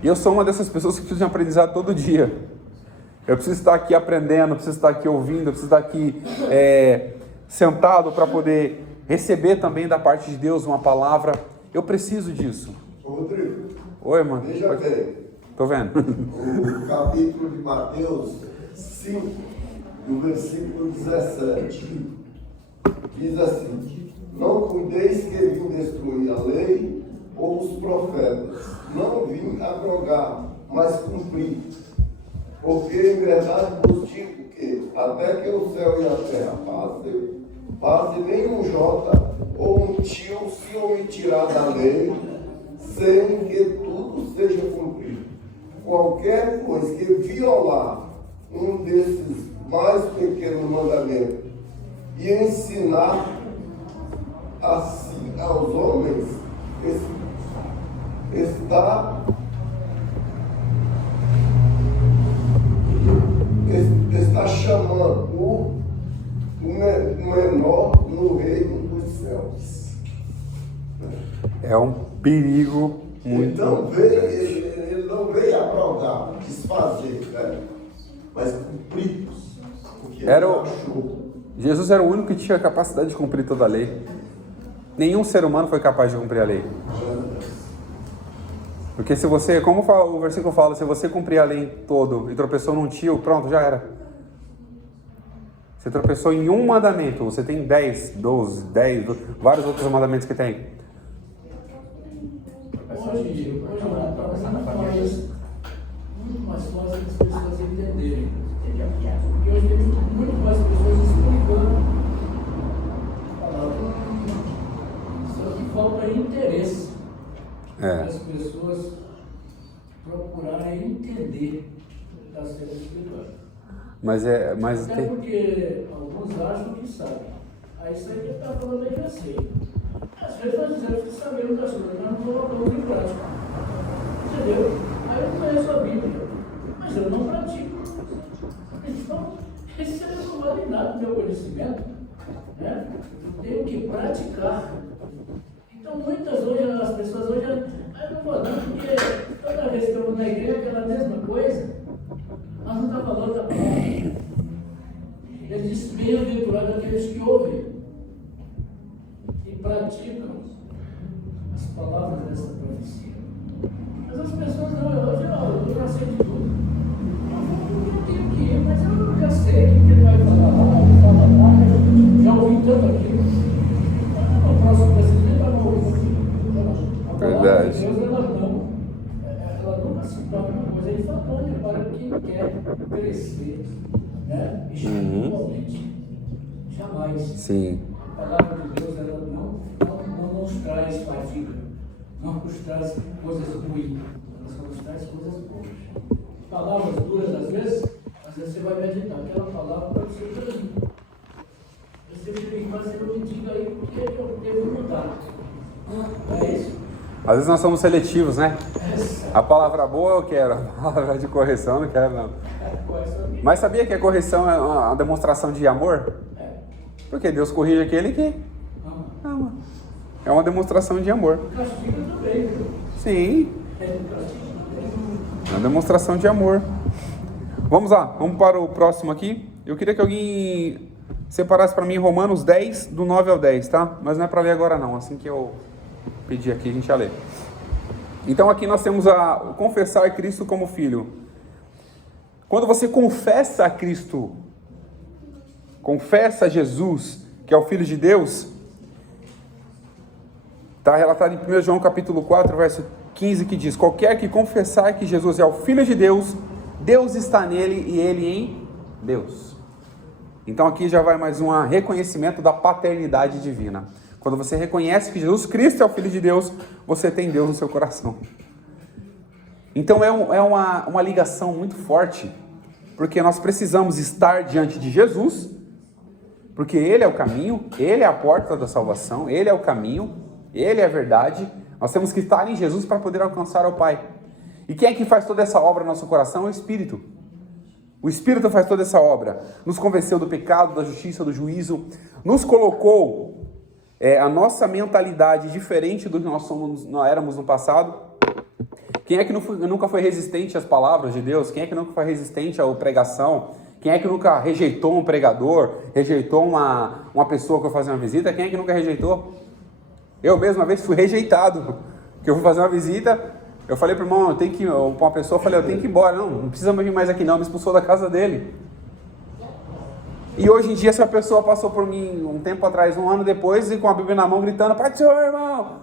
E eu sou uma dessas pessoas que precisam de aprendizado todo dia. Eu preciso estar aqui aprendendo, preciso estar aqui ouvindo, preciso estar aqui sentado para poder receber também da parte de Deus uma palavra. Eu preciso disso. Rodrigo. Oi, mano. Veja bem. Tô vendo. O capítulo de Mateus 5, no versículo 17, diz assim: não cuideis que vim destruir a lei ou os profetas. Não vim abrogar, mas cumprir. Porque em verdade vos digo que até que o céu e a terra passe nem um jota ou um tio se omitirá da lei, sem que tudo seja cumprido. Qualquer coisa que violar um desses mais pequenos mandamentos e ensinar assim aos homens, está chamando o menor no reino dos céus. É um perigo muito. Então ele não veio abrogar, desfazer, né? Mas cumprir. Jesus era o único que tinha a capacidade de cumprir toda a lei. Nenhum ser humano foi capaz de cumprir a lei. Porque se você, como o versículo fala, se você cumprir a lei todo e tropeçou num tio, pronto, já era. Você tropeçou em um mandamento, você tem 10, 12, 10, vários outros mandamentos que tem. Hoje muito mais fácil das pessoas entenderem. Porque hoje tem muito mais pessoas explicando a palavra. Só que falta interesse das pessoas procurarem entender o que está sendo explicado. Mas até porque alguns acham que sabem. Aí isso aí que está falando aí já sei. Às vezes nós dizemos que sabemos das coisas, mas não colocamos em prática. Entendeu? Aí eu conheço a Bíblia, mas eu não pratico. Então, isso não vale nada do meu conhecimento. Né? Eu tenho que praticar. Então, muitas hoje, as pessoas hoje, eu não vou não, porque toda vez que eu vou na igreja é aquela mesma coisa. Nós não estamos falando da palavra. Ele diz: bem-aventurado aqueles que ouvem e praticam as palavras dessa profecia. Mas as pessoas não, hoje eu já sei de tudo. Eu tenho que ir, mas eu já sei o que ele vai falar lá, ele fala lá, eu já ouvi tanto aquilo. O próximo presidente vai ouvir aquilo. A palavra de Deus, ela nunca se torna uma coisa inflatória para quem quer crescer, né? Espiritualmente. Jamais. Sim. A palavra de Deus, ela não nos traz fadiga, não nos traz coisas ruins, ela só nos traz coisas boas. Palavras duras, às vezes você vai meditar, aquela palavra pode ser para mim. Você tem que fazer me diga aí porque eu devo mudar. Não é isso? Às vezes nós somos seletivos, né? A palavra boa eu quero, a palavra de correção eu não quero, não. Correção Mas sabia que a correção é uma demonstração de amor? Porque Deus corrige aquele que ama. É uma demonstração de amor. Castiga também, viu? Sim. É uma demonstração de amor. Vamos lá, vamos para o próximo aqui. Eu queria que alguém separasse para mim Romanos 10, do 9 ao 10, tá? Mas não é para ler agora não, assim que eu pedir aqui a gente já lê. Então aqui nós temos o confessar Cristo como Filho. Quando você confessa a Cristo, confessa a Jesus, que é o Filho de Deus, está relatado em 1 João capítulo 4, verso 15, que diz: qualquer que confessar que Jesus é o Filho de Deus, Deus está nele e ele em Deus. Então aqui já vai mais um reconhecimento da paternidade divina. Quando você reconhece que Jesus Cristo é o Filho de Deus, você tem Deus no seu coração. Então é uma ligação muito forte, porque nós precisamos estar diante de Jesus, porque Ele é o caminho, Ele é a porta da salvação, Ele é o caminho, Ele é a verdade. Nós temos que estar em Jesus para poder alcançar ao Pai. E quem é que faz toda essa obra no nosso coração? É o Espírito. O Espírito faz toda essa obra. Nos convenceu do pecado, da justiça, do juízo. Nos colocou a nossa mentalidade diferente do que nós éramos no passado. Quem é que nunca foi resistente às palavras de Deus? Quem é que nunca foi resistente à pregação? Quem é que nunca rejeitou um pregador? Rejeitou uma pessoa que foi fazer uma visita? Quem é que nunca rejeitou? Eu mesmo, uma vez, fui rejeitado. Porque eu fui fazer uma visita, eu falei para o irmão, para uma pessoa, eu falei, eu tenho que ir embora. Não precisa vir mais aqui não, me expulsou da casa dele. E hoje em dia essa pessoa passou por mim um tempo atrás, um ano depois, e com a Bíblia na mão, gritando: Pai do Senhor, irmão!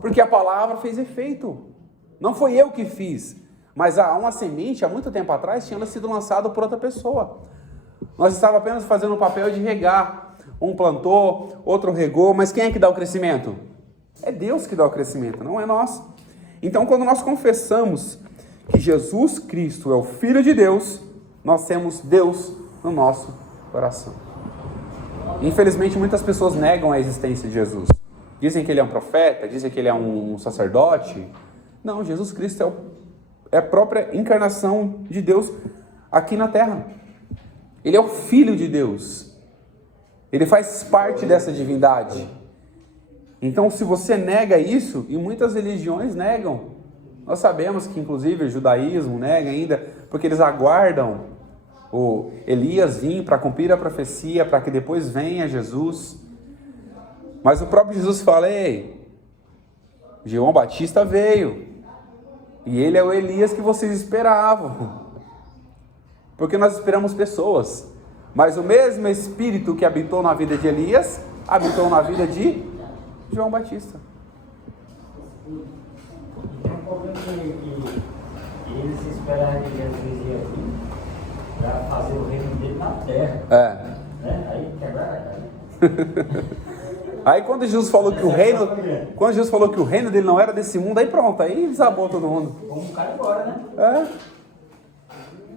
Porque a palavra fez efeito. Não foi eu que fiz, mas uma semente, há muito tempo atrás, tinha sido lançada por outra pessoa. Nós estávamos apenas fazendo o papel de regar. Um plantou, outro regou, mas quem é que dá o crescimento? É Deus que dá o crescimento, não é nós. Então, quando nós confessamos que Jesus Cristo é o Filho de Deus, nós temos Deus no nosso coração. Infelizmente, muitas pessoas negam a existência de Jesus. Dizem que ele é um profeta, dizem que ele é um sacerdote. Não, Jesus Cristo é a própria encarnação de Deus aqui na terra. Ele é o Filho de Deus. Ele faz parte dessa divindade. Então, se você nega isso, e muitas religiões negam, nós sabemos que inclusive o judaísmo nega ainda, porque eles aguardam o Elias vir para cumprir a profecia, para que depois venha Jesus. Mas o próprio Jesus fala: ei, João Batista veio, e ele é o Elias que vocês esperavam. Porque nós esperamos pessoas, mas o mesmo Espírito que habitou na vida de Elias, habitou na vida de João Batista. Tem um problema que eles esperavam que Jesus ia vir para fazer o reino dele na terra. Né? Aí quebraram a cara. Aí quando Jesus falou que o reino dele não era desse mundo, aí pronto, aí desabou todo mundo. Vamos um cara embora, né?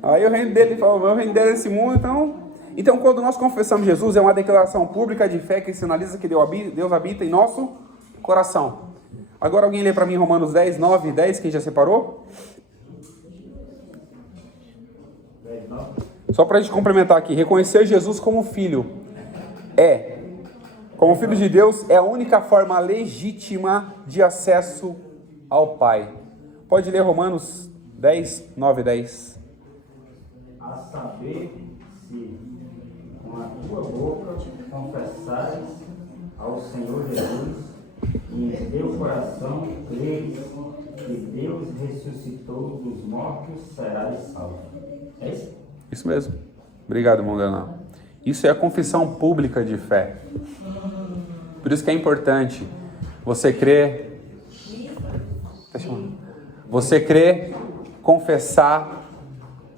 Aí o reino dele falou: o reino dele é desse mundo, então quando nós confessamos Jesus, é uma declaração pública de fé que sinaliza que Deus habita em nosso coração. Agora alguém lê para mim Romanos 10, 9 e 10, quem já separou? 10, 9. Só para a gente complementar aqui: reconhecer Jesus como filho como filho de Deus, é a única forma legítima de acesso ao Pai. Pode ler Romanos 10, 9 e 10. A saber, se com a tua boca confessares ao Senhor Jesus e em teu coração creres que Deus ressuscitou dos mortos, serás salvo. É isso? Isso mesmo. Obrigado, irmão Leonardo. Isso é a confissão pública de fé. Por isso que é importante você crer, confessar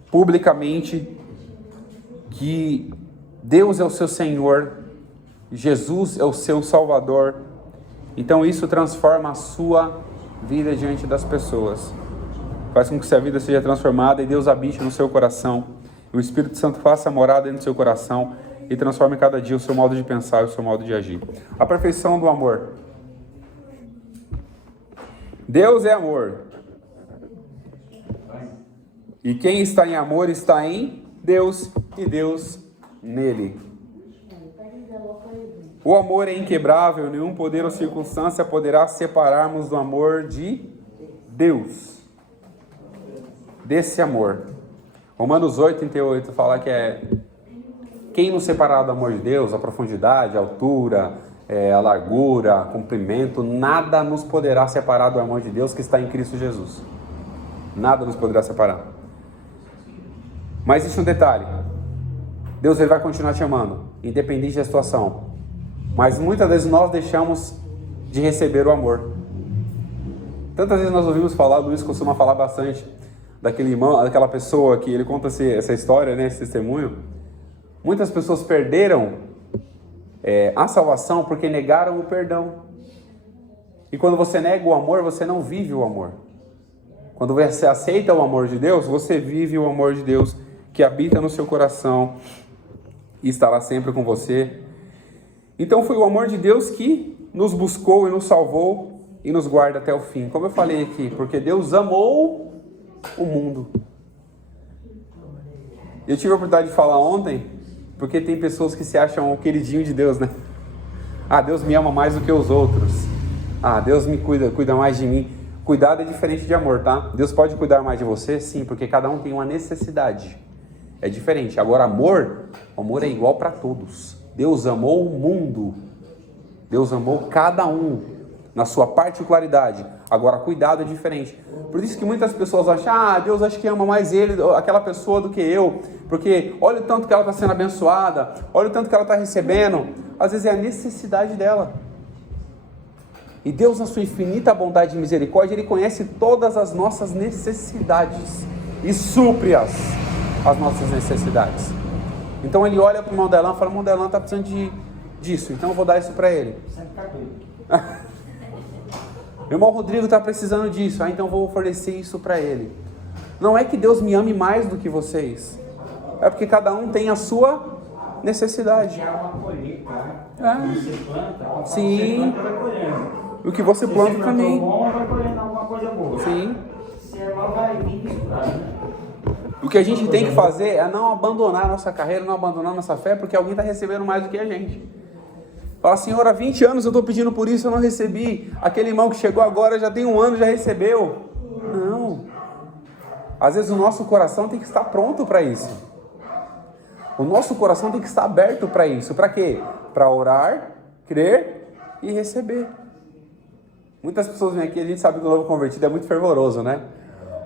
publicamente que Deus é o seu Senhor, Jesus é o seu Salvador. Então isso transforma a sua vida diante das pessoas. Faz com que sua vida seja transformada e Deus habite no seu coração. O Espírito Santo faça morada dentro do seu coração e transforme cada dia o seu modo de pensar e o seu modo de agir. A perfeição do amor. Deus é amor. E quem está em amor está em Deus e Deus nele. O amor é inquebrável, nenhum poder ou circunstância poderá separar-nos do amor de Deus. Desse amor. Romanos 8:38 fala que quem nos separar do amor de Deus, a profundidade, a altura, a largura, comprimento, nada nos poderá separar do amor de Deus que está em Cristo Jesus. Nada nos poderá separar. Mas existe um detalhe. Deus ele vai continuar te amando, independente da situação. Mas muitas vezes nós deixamos de receber o amor. Tantas vezes nós ouvimos falar, o Luiz costuma falar bastante, daquele irmão, daquela pessoa que ele conta essa história, né, esse testemunho. Muitas pessoas perderam a salvação porque negaram o perdão. E quando você nega o amor, você não vive o amor. Quando você aceita o amor de Deus, você vive o amor de Deus que habita no seu coração e estará sempre com você. Então foi o amor de Deus que nos buscou e nos salvou e nos guarda até o fim. Como eu falei aqui, porque Deus amou o mundo. Eu tive a oportunidade de falar ontem, porque tem pessoas que se acham o queridinho de Deus, né? Ah, Deus me ama mais do que os outros. Ah, Deus me cuida mais de mim. Cuidado é diferente de amor, tá? Deus pode cuidar mais de você? Sim, porque cada um tem uma necessidade. É diferente. Agora, amor é igual para todos. Deus amou o mundo. Deus amou cada um na sua particularidade. Agora, cuidado é diferente. Por isso que muitas pessoas acham, Deus acho que ama mais aquela pessoa do que eu. Porque olha o tanto que ela está sendo abençoada, olha o tanto que ela está recebendo. Às vezes é a necessidade dela. E Deus, na sua infinita bondade e misericórdia, Ele conhece todas as nossas necessidades e supre as nossas necessidades. Então Ele olha para o irmão Delan e fala, irmão Delan está precisando disso, então eu vou dar isso para ele. Meu irmão Rodrigo está precisando disso, então eu vou fornecer isso para ele. Não é que Deus me ame mais do que vocês, é porque cada um tem a sua necessidade. É uma colheita, né? Você planta, sim. Você planta, vai colhendo. O que você planta também. Se bom, vai colhendo alguma coisa boa. Sim. Se é mal, vai vir misturado, né? O que a gente tem que fazer é não abandonar a nossa carreira, não abandonar a nossa fé, porque alguém está recebendo mais do que a gente. Fala, Senhor, há 20 anos eu estou pedindo por isso, eu não recebi. Aquele irmão que chegou agora já tem 1 ano, já recebeu. Não. Às vezes o nosso coração tem que estar pronto para isso. O nosso coração tem que estar aberto para isso. Para quê? Para orar, crer e receber. Muitas pessoas vêm aqui, a gente sabe que o novo convertido é muito fervoroso, né?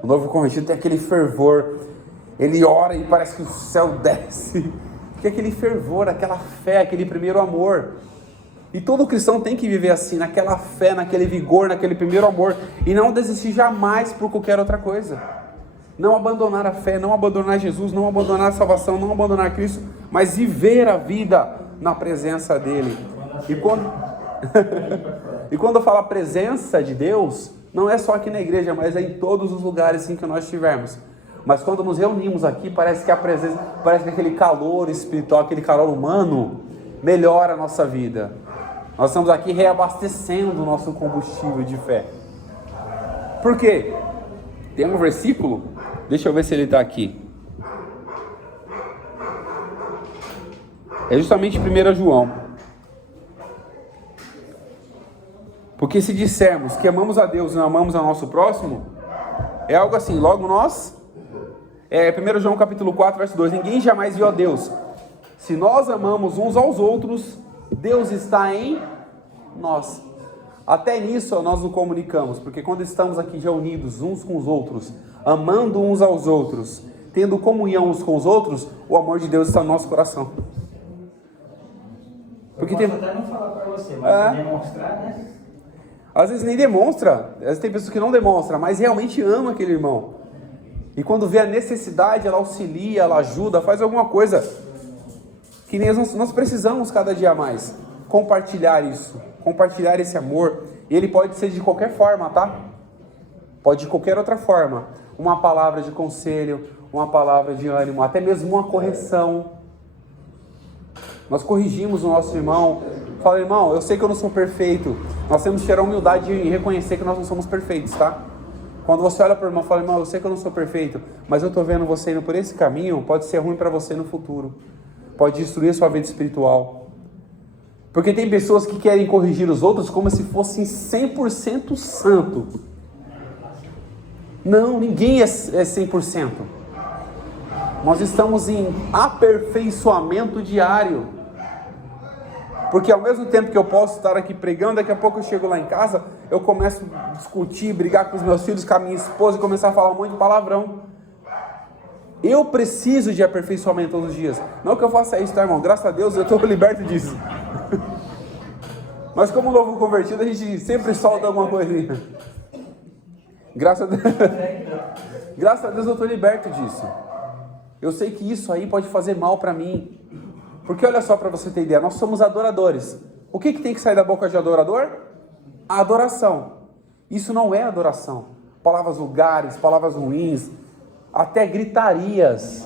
O novo convertido tem aquele fervor. Ele ora e parece que o céu desce. Tem aquele fervor, aquela fé, aquele primeiro amor. E todo cristão tem que viver assim, naquela fé, naquele vigor, naquele primeiro amor. E não desistir jamais por qualquer outra coisa. Não abandonar a fé, não abandonar Jesus, não abandonar a salvação, não abandonar Cristo, mas viver a vida na presença dEle. E quando eu falo a presença de Deus, não é só aqui na igreja, mas é em todos os lugares em que nós estivermos. Mas quando nos reunimos aqui, parece que a presença, parece que aquele calor espiritual, aquele calor humano, melhora a nossa vida. Nós estamos aqui reabastecendo o nosso combustível de fé. Por quê? Tem um versículo, deixa eu ver se ele está aqui. É justamente 1 João. Porque se dissermos que amamos a Deus e não amamos ao nosso próximo, é algo assim, logo nós... 1 João capítulo 4, verso 2. Ninguém jamais viu a Deus. Se nós amamos uns aos outros, Deus está em nós. Até nisso nós nos comunicamos, porque quando estamos aqui reunidos uns com os outros, amando uns aos outros, tendo comunhão uns com os outros, o amor de Deus está no nosso coração. Porque eu posso até não falar para você, mas demonstrar, né? Às vezes nem demonstra, às vezes tem pessoas que não demonstram, mas realmente ama aquele irmão. E quando vê a necessidade, ela auxilia, ela ajuda, faz alguma coisa. Que nem nós precisamos cada dia mais compartilhar isso, compartilhar esse amor. E ele pode ser de qualquer forma, tá? Pode de qualquer outra forma. Uma palavra de conselho, uma palavra de ânimo, até mesmo uma correção. Nós corrigimos o nosso irmão. Fala, irmão, eu sei que eu não sou perfeito. Nós temos que ter a humildade de reconhecer que nós não somos perfeitos, tá? Quando você olha para o irmão e fala, irmão, eu sei que eu não sou perfeito, mas eu estou vendo você indo por esse caminho, pode ser ruim para você no futuro. Pode destruir a sua vida espiritual. Porque tem pessoas que querem corrigir os outros como se fossem 100% santo. Não, ninguém é 100%. Nós estamos em aperfeiçoamento diário. Porque ao mesmo tempo que eu posso estar aqui pregando, daqui a pouco eu chego lá em casa, eu começo a discutir, brigar com os meus filhos, com a minha esposa e começar a falar um monte de palavrão. Eu preciso de aperfeiçoamento todos os dias. Não que eu faça isso, tá, irmão? Graças a Deus eu estou liberto disso. Mas como novo convertido, a gente sempre solta alguma coisinha. Graças a Deus eu estou liberto disso. Eu sei que isso aí pode fazer mal para mim. Porque olha só, para você ter ideia, nós somos adoradores. O que tem que sair da boca de adorador? A adoração. Isso não é adoração. Palavras vulgares, palavras ruins, até gritarias.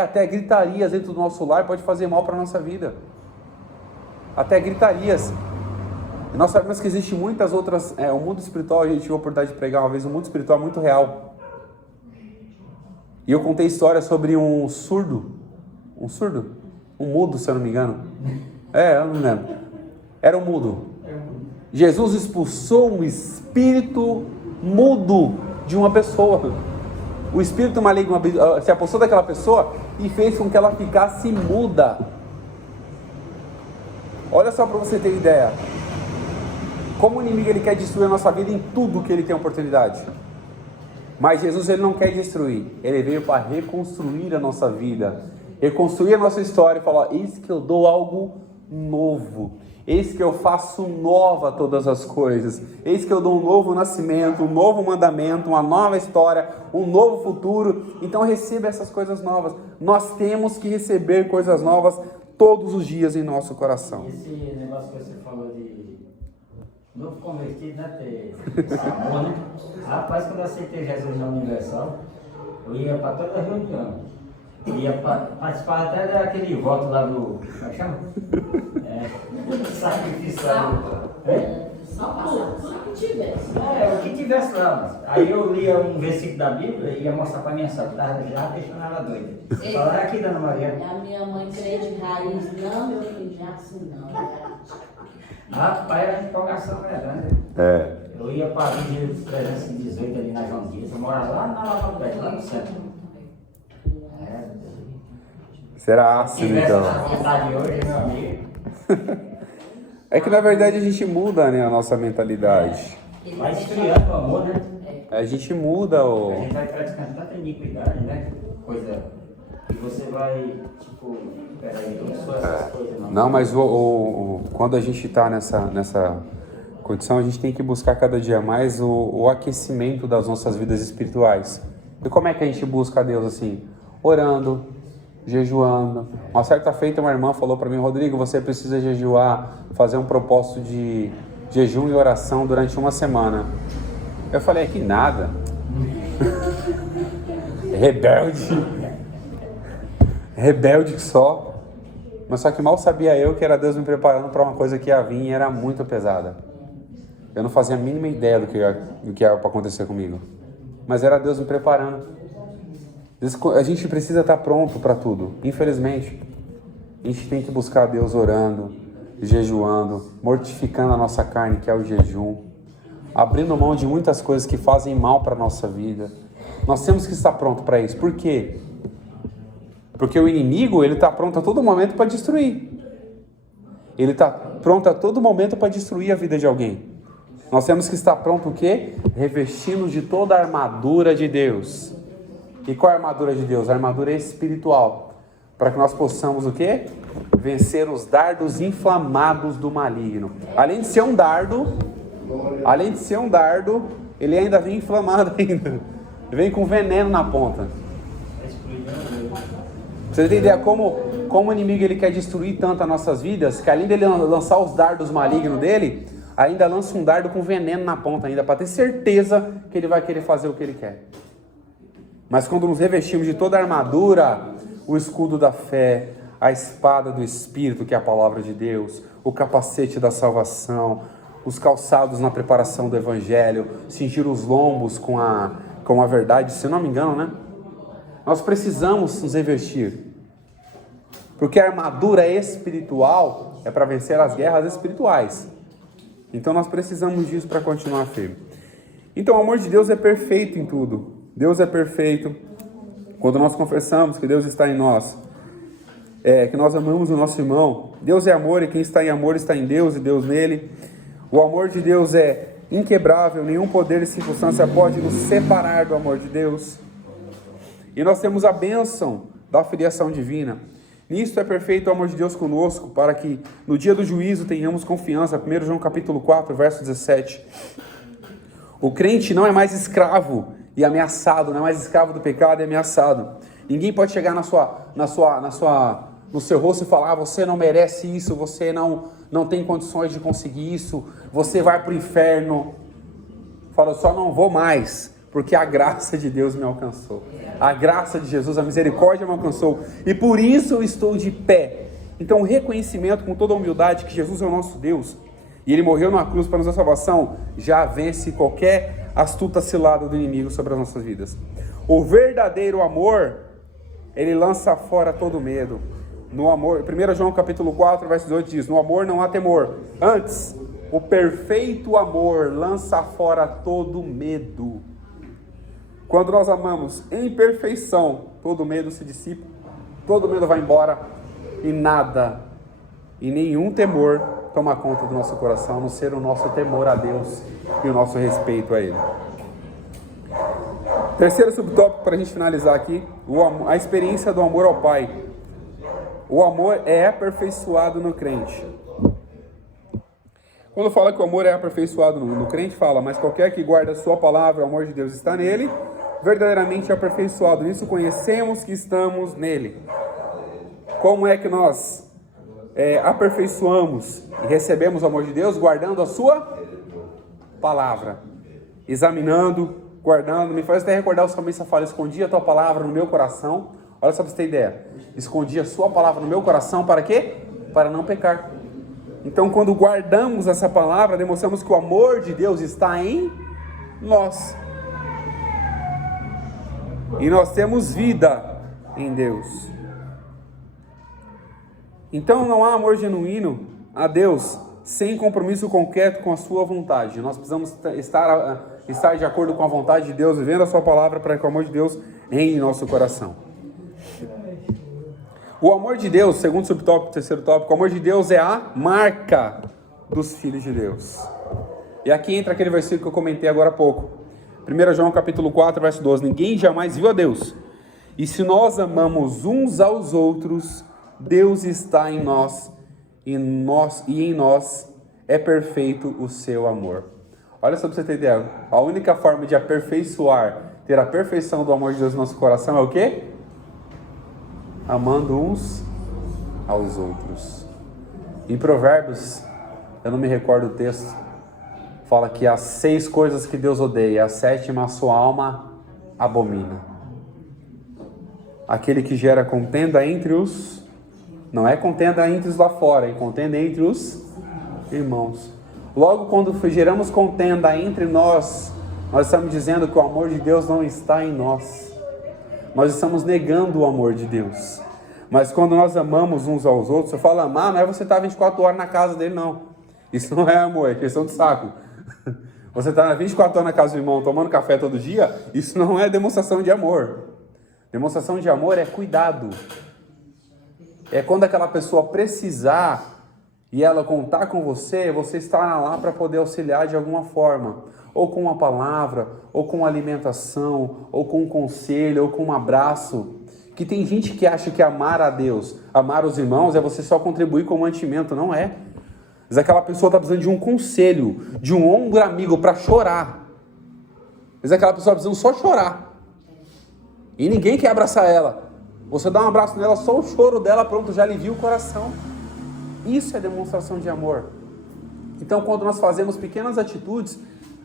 Até gritarias dentro do nosso lar pode fazer mal para a nossa vida. Até gritarias. E nós sabemos que existem muitas outras... o mundo espiritual, a gente tive a oportunidade de pregar uma vez, o mundo espiritual é muito real. E eu contei história sobre um surdo. Um mudo, se eu não me engano. Eu não lembro. Era um mudo. Jesus expulsou um espírito mudo de uma pessoa. O espírito maligno se apossou daquela pessoa e fez com que ela ficasse muda. Olha só para você ter ideia. Como o inimigo ele quer destruir a nossa vida em tudo que ele tem oportunidade. Mas Jesus ele não quer destruir. Ele veio para reconstruir a nossa vida. Reconstruir a nossa história e falar, eis que eu dou algo novo, eis que eu faço nova todas as coisas, eis que eu dou um novo nascimento, um novo mandamento, uma nova história, um novo futuro. Então receba essas coisas novas. Nós temos que receber coisas novas todos os dias em nosso coração. Esse negócio que você falou de novo convertido, né? Esse amor, né? Rapaz, quando eu aceitei Jesus na Universal, eu ia para toda a reunião. Ia participar até daquele voto lá do... Como é que chama? Sacrifício lá do... Só passar, só que tivesse. O que tivesse lá. Mas. Aí eu lia um versículo da Bíblia e ia mostrar pra minha sogra, estava já deixando ela doida. Falar aqui, dona Maria. A minha mãe crente raiz, não, meu filho, já assim não. Rapaz, era de empolgação, né? Eu ia para a Vigília dos 318 ali na João Dias, eu morava lá na Lava do Beto, lá no centro. Será ácido, então. Vontade hoje, meu amigo. É que na verdade a gente muda, né, a nossa mentalidade. Vai esfriando o amor, né? A gente muda A gente vai praticando tanta iniquidade, né? Coisa que você vai, tipo, peraí, eu não sou essas coisas, não. Não, mas quando a gente está nessa condição, a gente tem que buscar cada dia mais o aquecimento das nossas vidas espirituais. E como é que a gente busca a Deus assim? Orando, jejuando. Uma certa feita uma irmã falou para mim, Rodrigo, você precisa jejuar, fazer um propósito de jejum e oração durante uma semana. Eu falei, que nada. Rebelde que só. Mas só que mal sabia eu que era Deus me preparando para uma coisa que ia vir e era muito pesada. Eu não fazia a mínima ideia do que ia para acontecer comigo. Mas era Deus me preparando. A gente precisa estar pronto para tudo. Infelizmente, a gente tem que buscar Deus orando, jejuando, mortificando a nossa carne, que é o jejum, abrindo mão de muitas coisas que fazem mal para a nossa vida. Nós temos que estar pronto para isso. Por quê? Porque o inimigo, ele está pronto a todo momento para destruir. Ele está pronto a todo momento para destruir a vida de alguém. Nós temos que estar pronto o quê? Revestindo de toda a armadura de Deus. E qual é a armadura de Deus? A armadura espiritual. Para que nós possamos o quê? Vencer os dardos inflamados do maligno. Além de ser um dardo, ele ainda vem inflamado ainda. Vem com veneno na ponta. Você tem ideia como o inimigo ele quer destruir tanto as nossas vidas, que além dele lançar os dardos malignos dele, ainda lança um dardo com veneno na ponta ainda, para ter certeza que ele vai querer fazer o que ele quer. Mas quando nos revestimos de toda a armadura, o escudo da fé, a espada do Espírito, que é a palavra de Deus, o capacete da salvação, os calçados na preparação do Evangelho, cingir os lombos com a verdade, se não me engano, né? Nós precisamos nos revestir. Porque a armadura espiritual é para vencer as guerras espirituais. Então nós precisamos disso para continuar firme. Então o amor de Deus é perfeito em tudo. Deus é perfeito. Quando nós confessamos que Deus está em nós, que nós amamos o nosso irmão, Deus é amor e quem está em amor está em Deus e Deus nele. O amor de Deus é inquebrável, nenhum poder e circunstância pode nos separar do amor de Deus. E nós temos a bênção da filiação divina. Nisto é perfeito o amor de Deus conosco, para que no dia do juízo tenhamos confiança. 1 João capítulo 4, verso 17. O crente não é mais escravo e ameaçado, não é mais escravo do pecado e ameaçado. Ninguém pode chegar no seu rosto e falar: você não merece isso, você não tem condições de conseguir isso, você vai para o inferno. Fala: eu só não vou mais, porque a graça de Deus me alcançou. A graça de Jesus, a misericórdia me alcançou. E por isso eu estou de pé. Então, o reconhecimento com toda a humildade que Jesus é o nosso Deus, e Ele morreu na cruz para nos dar salvação, já vence qualquer astuta cilada do inimigo sobre as nossas vidas. O verdadeiro amor, ele lança fora todo medo. No amor, 1 João capítulo 4, verso 18 diz: no amor não há temor. Antes, o perfeito amor lança fora todo medo. Quando nós amamos em perfeição, todo medo se dissipa, todo medo vai embora e nada, e nenhum temor toma conta do nosso coração, a não ser o nosso temor a Deus e o nosso respeito a Ele. Terceiro subtópico para a gente finalizar aqui, a experiência do amor ao Pai. O amor é aperfeiçoado no crente. Quando fala que o amor é aperfeiçoado no crente, fala: mas qualquer que guarda a sua palavra, o amor de Deus está nele, verdadeiramente aperfeiçoado. Nisso conhecemos que estamos nele. Como é que nós aperfeiçoamos e recebemos o amor de Deus? Guardando a sua palavra, examinando, guardando. Me faz até recordar o salmista fala: escondi a tua palavra no meu coração. Olha só para você ter ideia: escondi a sua palavra no meu coração para quê? Para não pecar. Então, quando guardamos essa palavra, demonstramos que o amor de Deus está em nós. E nós temos vida em Deus. Então, não há amor genuíno a Deus sem compromisso concreto com a sua vontade. Nós precisamos estar de acordo com a vontade de Deus, vivendo a sua palavra, para que o amor de Deus reine em nosso coração. O amor de Deus, segundo subtópico, terceiro tópico, o amor de Deus é a marca dos filhos de Deus. E aqui entra aquele versículo que eu comentei agora há pouco. 1 João capítulo 4, verso 12. Ninguém jamais viu a Deus. E se nós amamos uns aos outros, Deus está em nós e em nós é perfeito o seu amor. Olha só para você ter ideia. A única forma de aperfeiçoar, ter a perfeição do amor de Deus no nosso coração é o quê? Amando uns aos outros. Em Provérbios, eu não me recordo o texto, fala que há 6 coisas que Deus odeia, a 7ª a sua alma abomina. Aquele que gera contenda entre os... Não é contenda entre os lá fora, é contenda entre os irmãos. Logo, quando geramos contenda entre nós estamos dizendo que o amor de Deus não está em nós. Nós estamos negando o amor de Deus. Mas quando nós amamos uns aos outros, eu falo amar, não é você estar 24 horas na casa dele, não. Isso não é amor, é questão de saco. Você está 24 horas na casa do irmão, tomando café todo dia, isso não é demonstração de amor. Demonstração de amor é cuidado. É quando aquela pessoa precisar e ela contar com você, você estará lá para poder auxiliar de alguma forma. Ou com uma palavra, ou com alimentação, ou com um conselho, ou com um abraço. Que tem gente que acha que amar a Deus, amar os irmãos, é você só contribuir com o mantimento. Não é. Mas aquela pessoa está precisando de um conselho, de um ombro amigo para chorar. Mas aquela pessoa está precisando só chorar. E ninguém quer abraçar ela. Você dá um abraço nela, só o choro dela, pronto, já alivia o coração. Isso é demonstração de amor. Então, quando nós fazemos pequenas atitudes,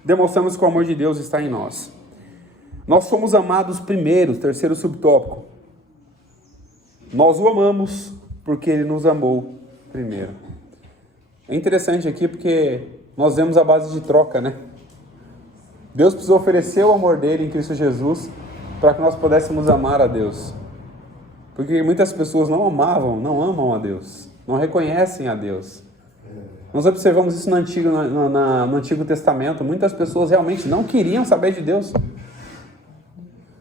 demonstramos que o amor de Deus está em nós. Nós somos amados primeiro, terceiro subtópico. Nós o amamos porque Ele nos amou primeiro. É interessante aqui porque nós vemos a base de troca, né? Deus precisou oferecer o amor dele em Cristo Jesus para que nós pudéssemos amar a Deus. Porque muitas pessoas não amam a Deus, não reconhecem a Deus. Nós observamos isso no Antigo Testamento. Muitas pessoas realmente não queriam saber de Deus.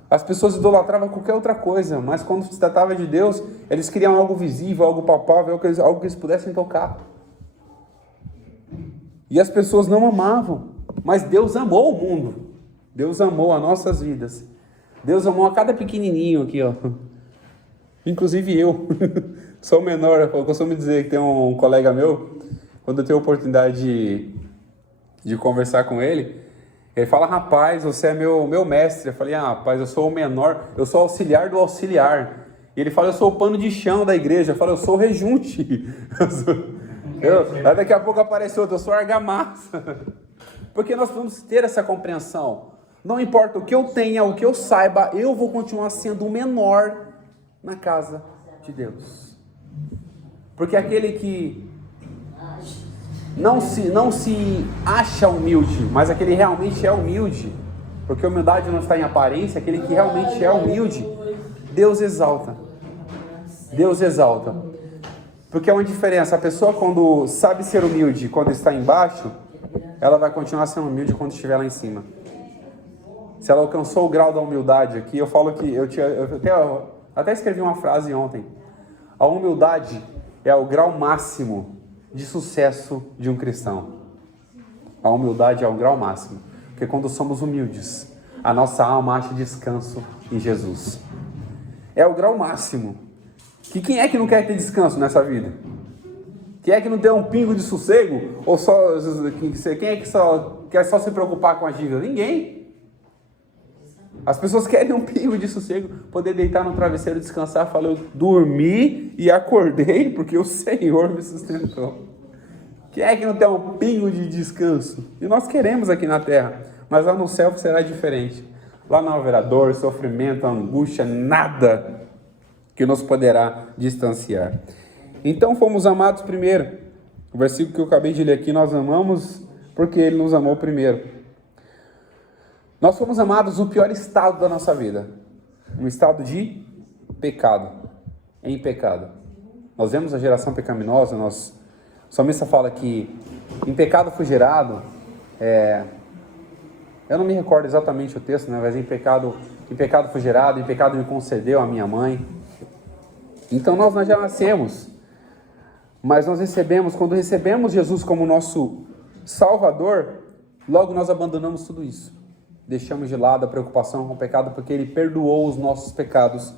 As pessoas idolatravam qualquer outra coisa, mas quando se tratava de Deus, eles queriam algo visível, algo palpável, algo que eles pudessem tocar. E as pessoas não amavam, mas Deus amou o mundo. Deus amou as nossas vidas. Deus amou a cada pequenininho aqui, ó. Inclusive eu. Sou o menor, eu costumo dizer que tem um colega meu, quando eu tenho a oportunidade de conversar com ele, ele fala: rapaz, você é meu mestre. Eu falei: rapaz, eu sou o menor, eu sou auxiliar do auxiliar. E ele fala: eu sou o pano de chão da igreja. Eu falo: eu sou o rejunte. Aí daqui a pouco aparece outro: eu sou argamassa. Porque nós vamos ter essa compreensão. Não importa o que eu tenha, o que eu saiba, eu vou continuar sendo o menor na casa de Deus. Porque aquele que não se acha humilde, mas aquele realmente é humilde, porque humildade não está em aparência, aquele que realmente é humilde, Deus exalta. Deus exalta. Porque é uma diferença. A pessoa, quando sabe ser humilde, quando está embaixo, ela vai continuar sendo humilde quando estiver lá em cima. Se ela alcançou o grau da humildade aqui, eu falo que eu até escrevi uma frase ontem. A humildade é o grau máximo de sucesso de um cristão. A humildade é o grau máximo. Porque quando somos humildes, a nossa alma acha descanso em Jesus. É o grau máximo. Que quem é que não quer ter descanso nessa vida? Quem é que não tem um pingo de sossego? Ou quem é que só quer se preocupar com a dívida? Ninguém. As pessoas querem um pingo de sossego, poder deitar no travesseiro, descansar. Falar: eu dormi e acordei porque o Senhor me sustentou. Quem é que não tem um pingo de descanso? E nós queremos aqui na terra, mas lá no céu será diferente. Lá não haverá dor, sofrimento, angústia, nada que nos poderá distanciar. Então fomos amados primeiro. O versículo que eu acabei de ler aqui: nós amamos porque Ele nos amou primeiro. Nós fomos amados no pior estado da nossa vida, um estado de pecado, em pecado. Nós vemos a geração pecaminosa, o salmista fala que em pecado fui gerado, eu não me recordo exatamente o texto, né, mas em pecado fui gerado, em pecado me concedeu a minha mãe. Então nós já nascemos, mas quando recebemos Jesus como nosso Salvador, logo nós abandonamos tudo isso. Deixamos de lado a preocupação com o pecado, porque Ele perdoou os nossos pecados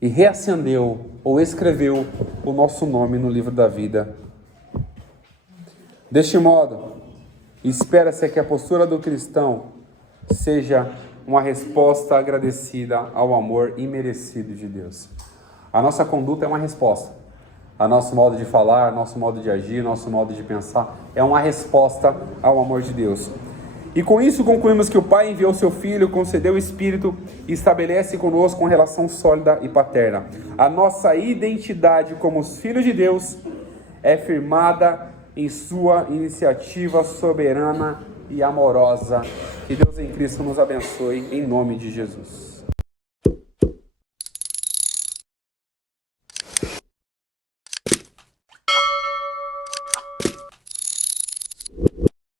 e reacendeu ou escreveu o nosso nome no livro da vida. Deste modo, espera-se que a postura do cristão seja uma resposta agradecida ao amor imerecido de Deus. A nossa conduta é uma resposta. O nosso modo de falar, nosso modo de agir, nosso modo de pensar é uma resposta ao amor de Deus. E com isso concluímos que o Pai enviou seu Filho, concedeu o Espírito e estabelece conosco uma relação sólida e paterna. A nossa identidade como os filhos de Deus é firmada em sua iniciativa soberana e amorosa. Que Deus em Cristo nos abençoe, em nome de Jesus.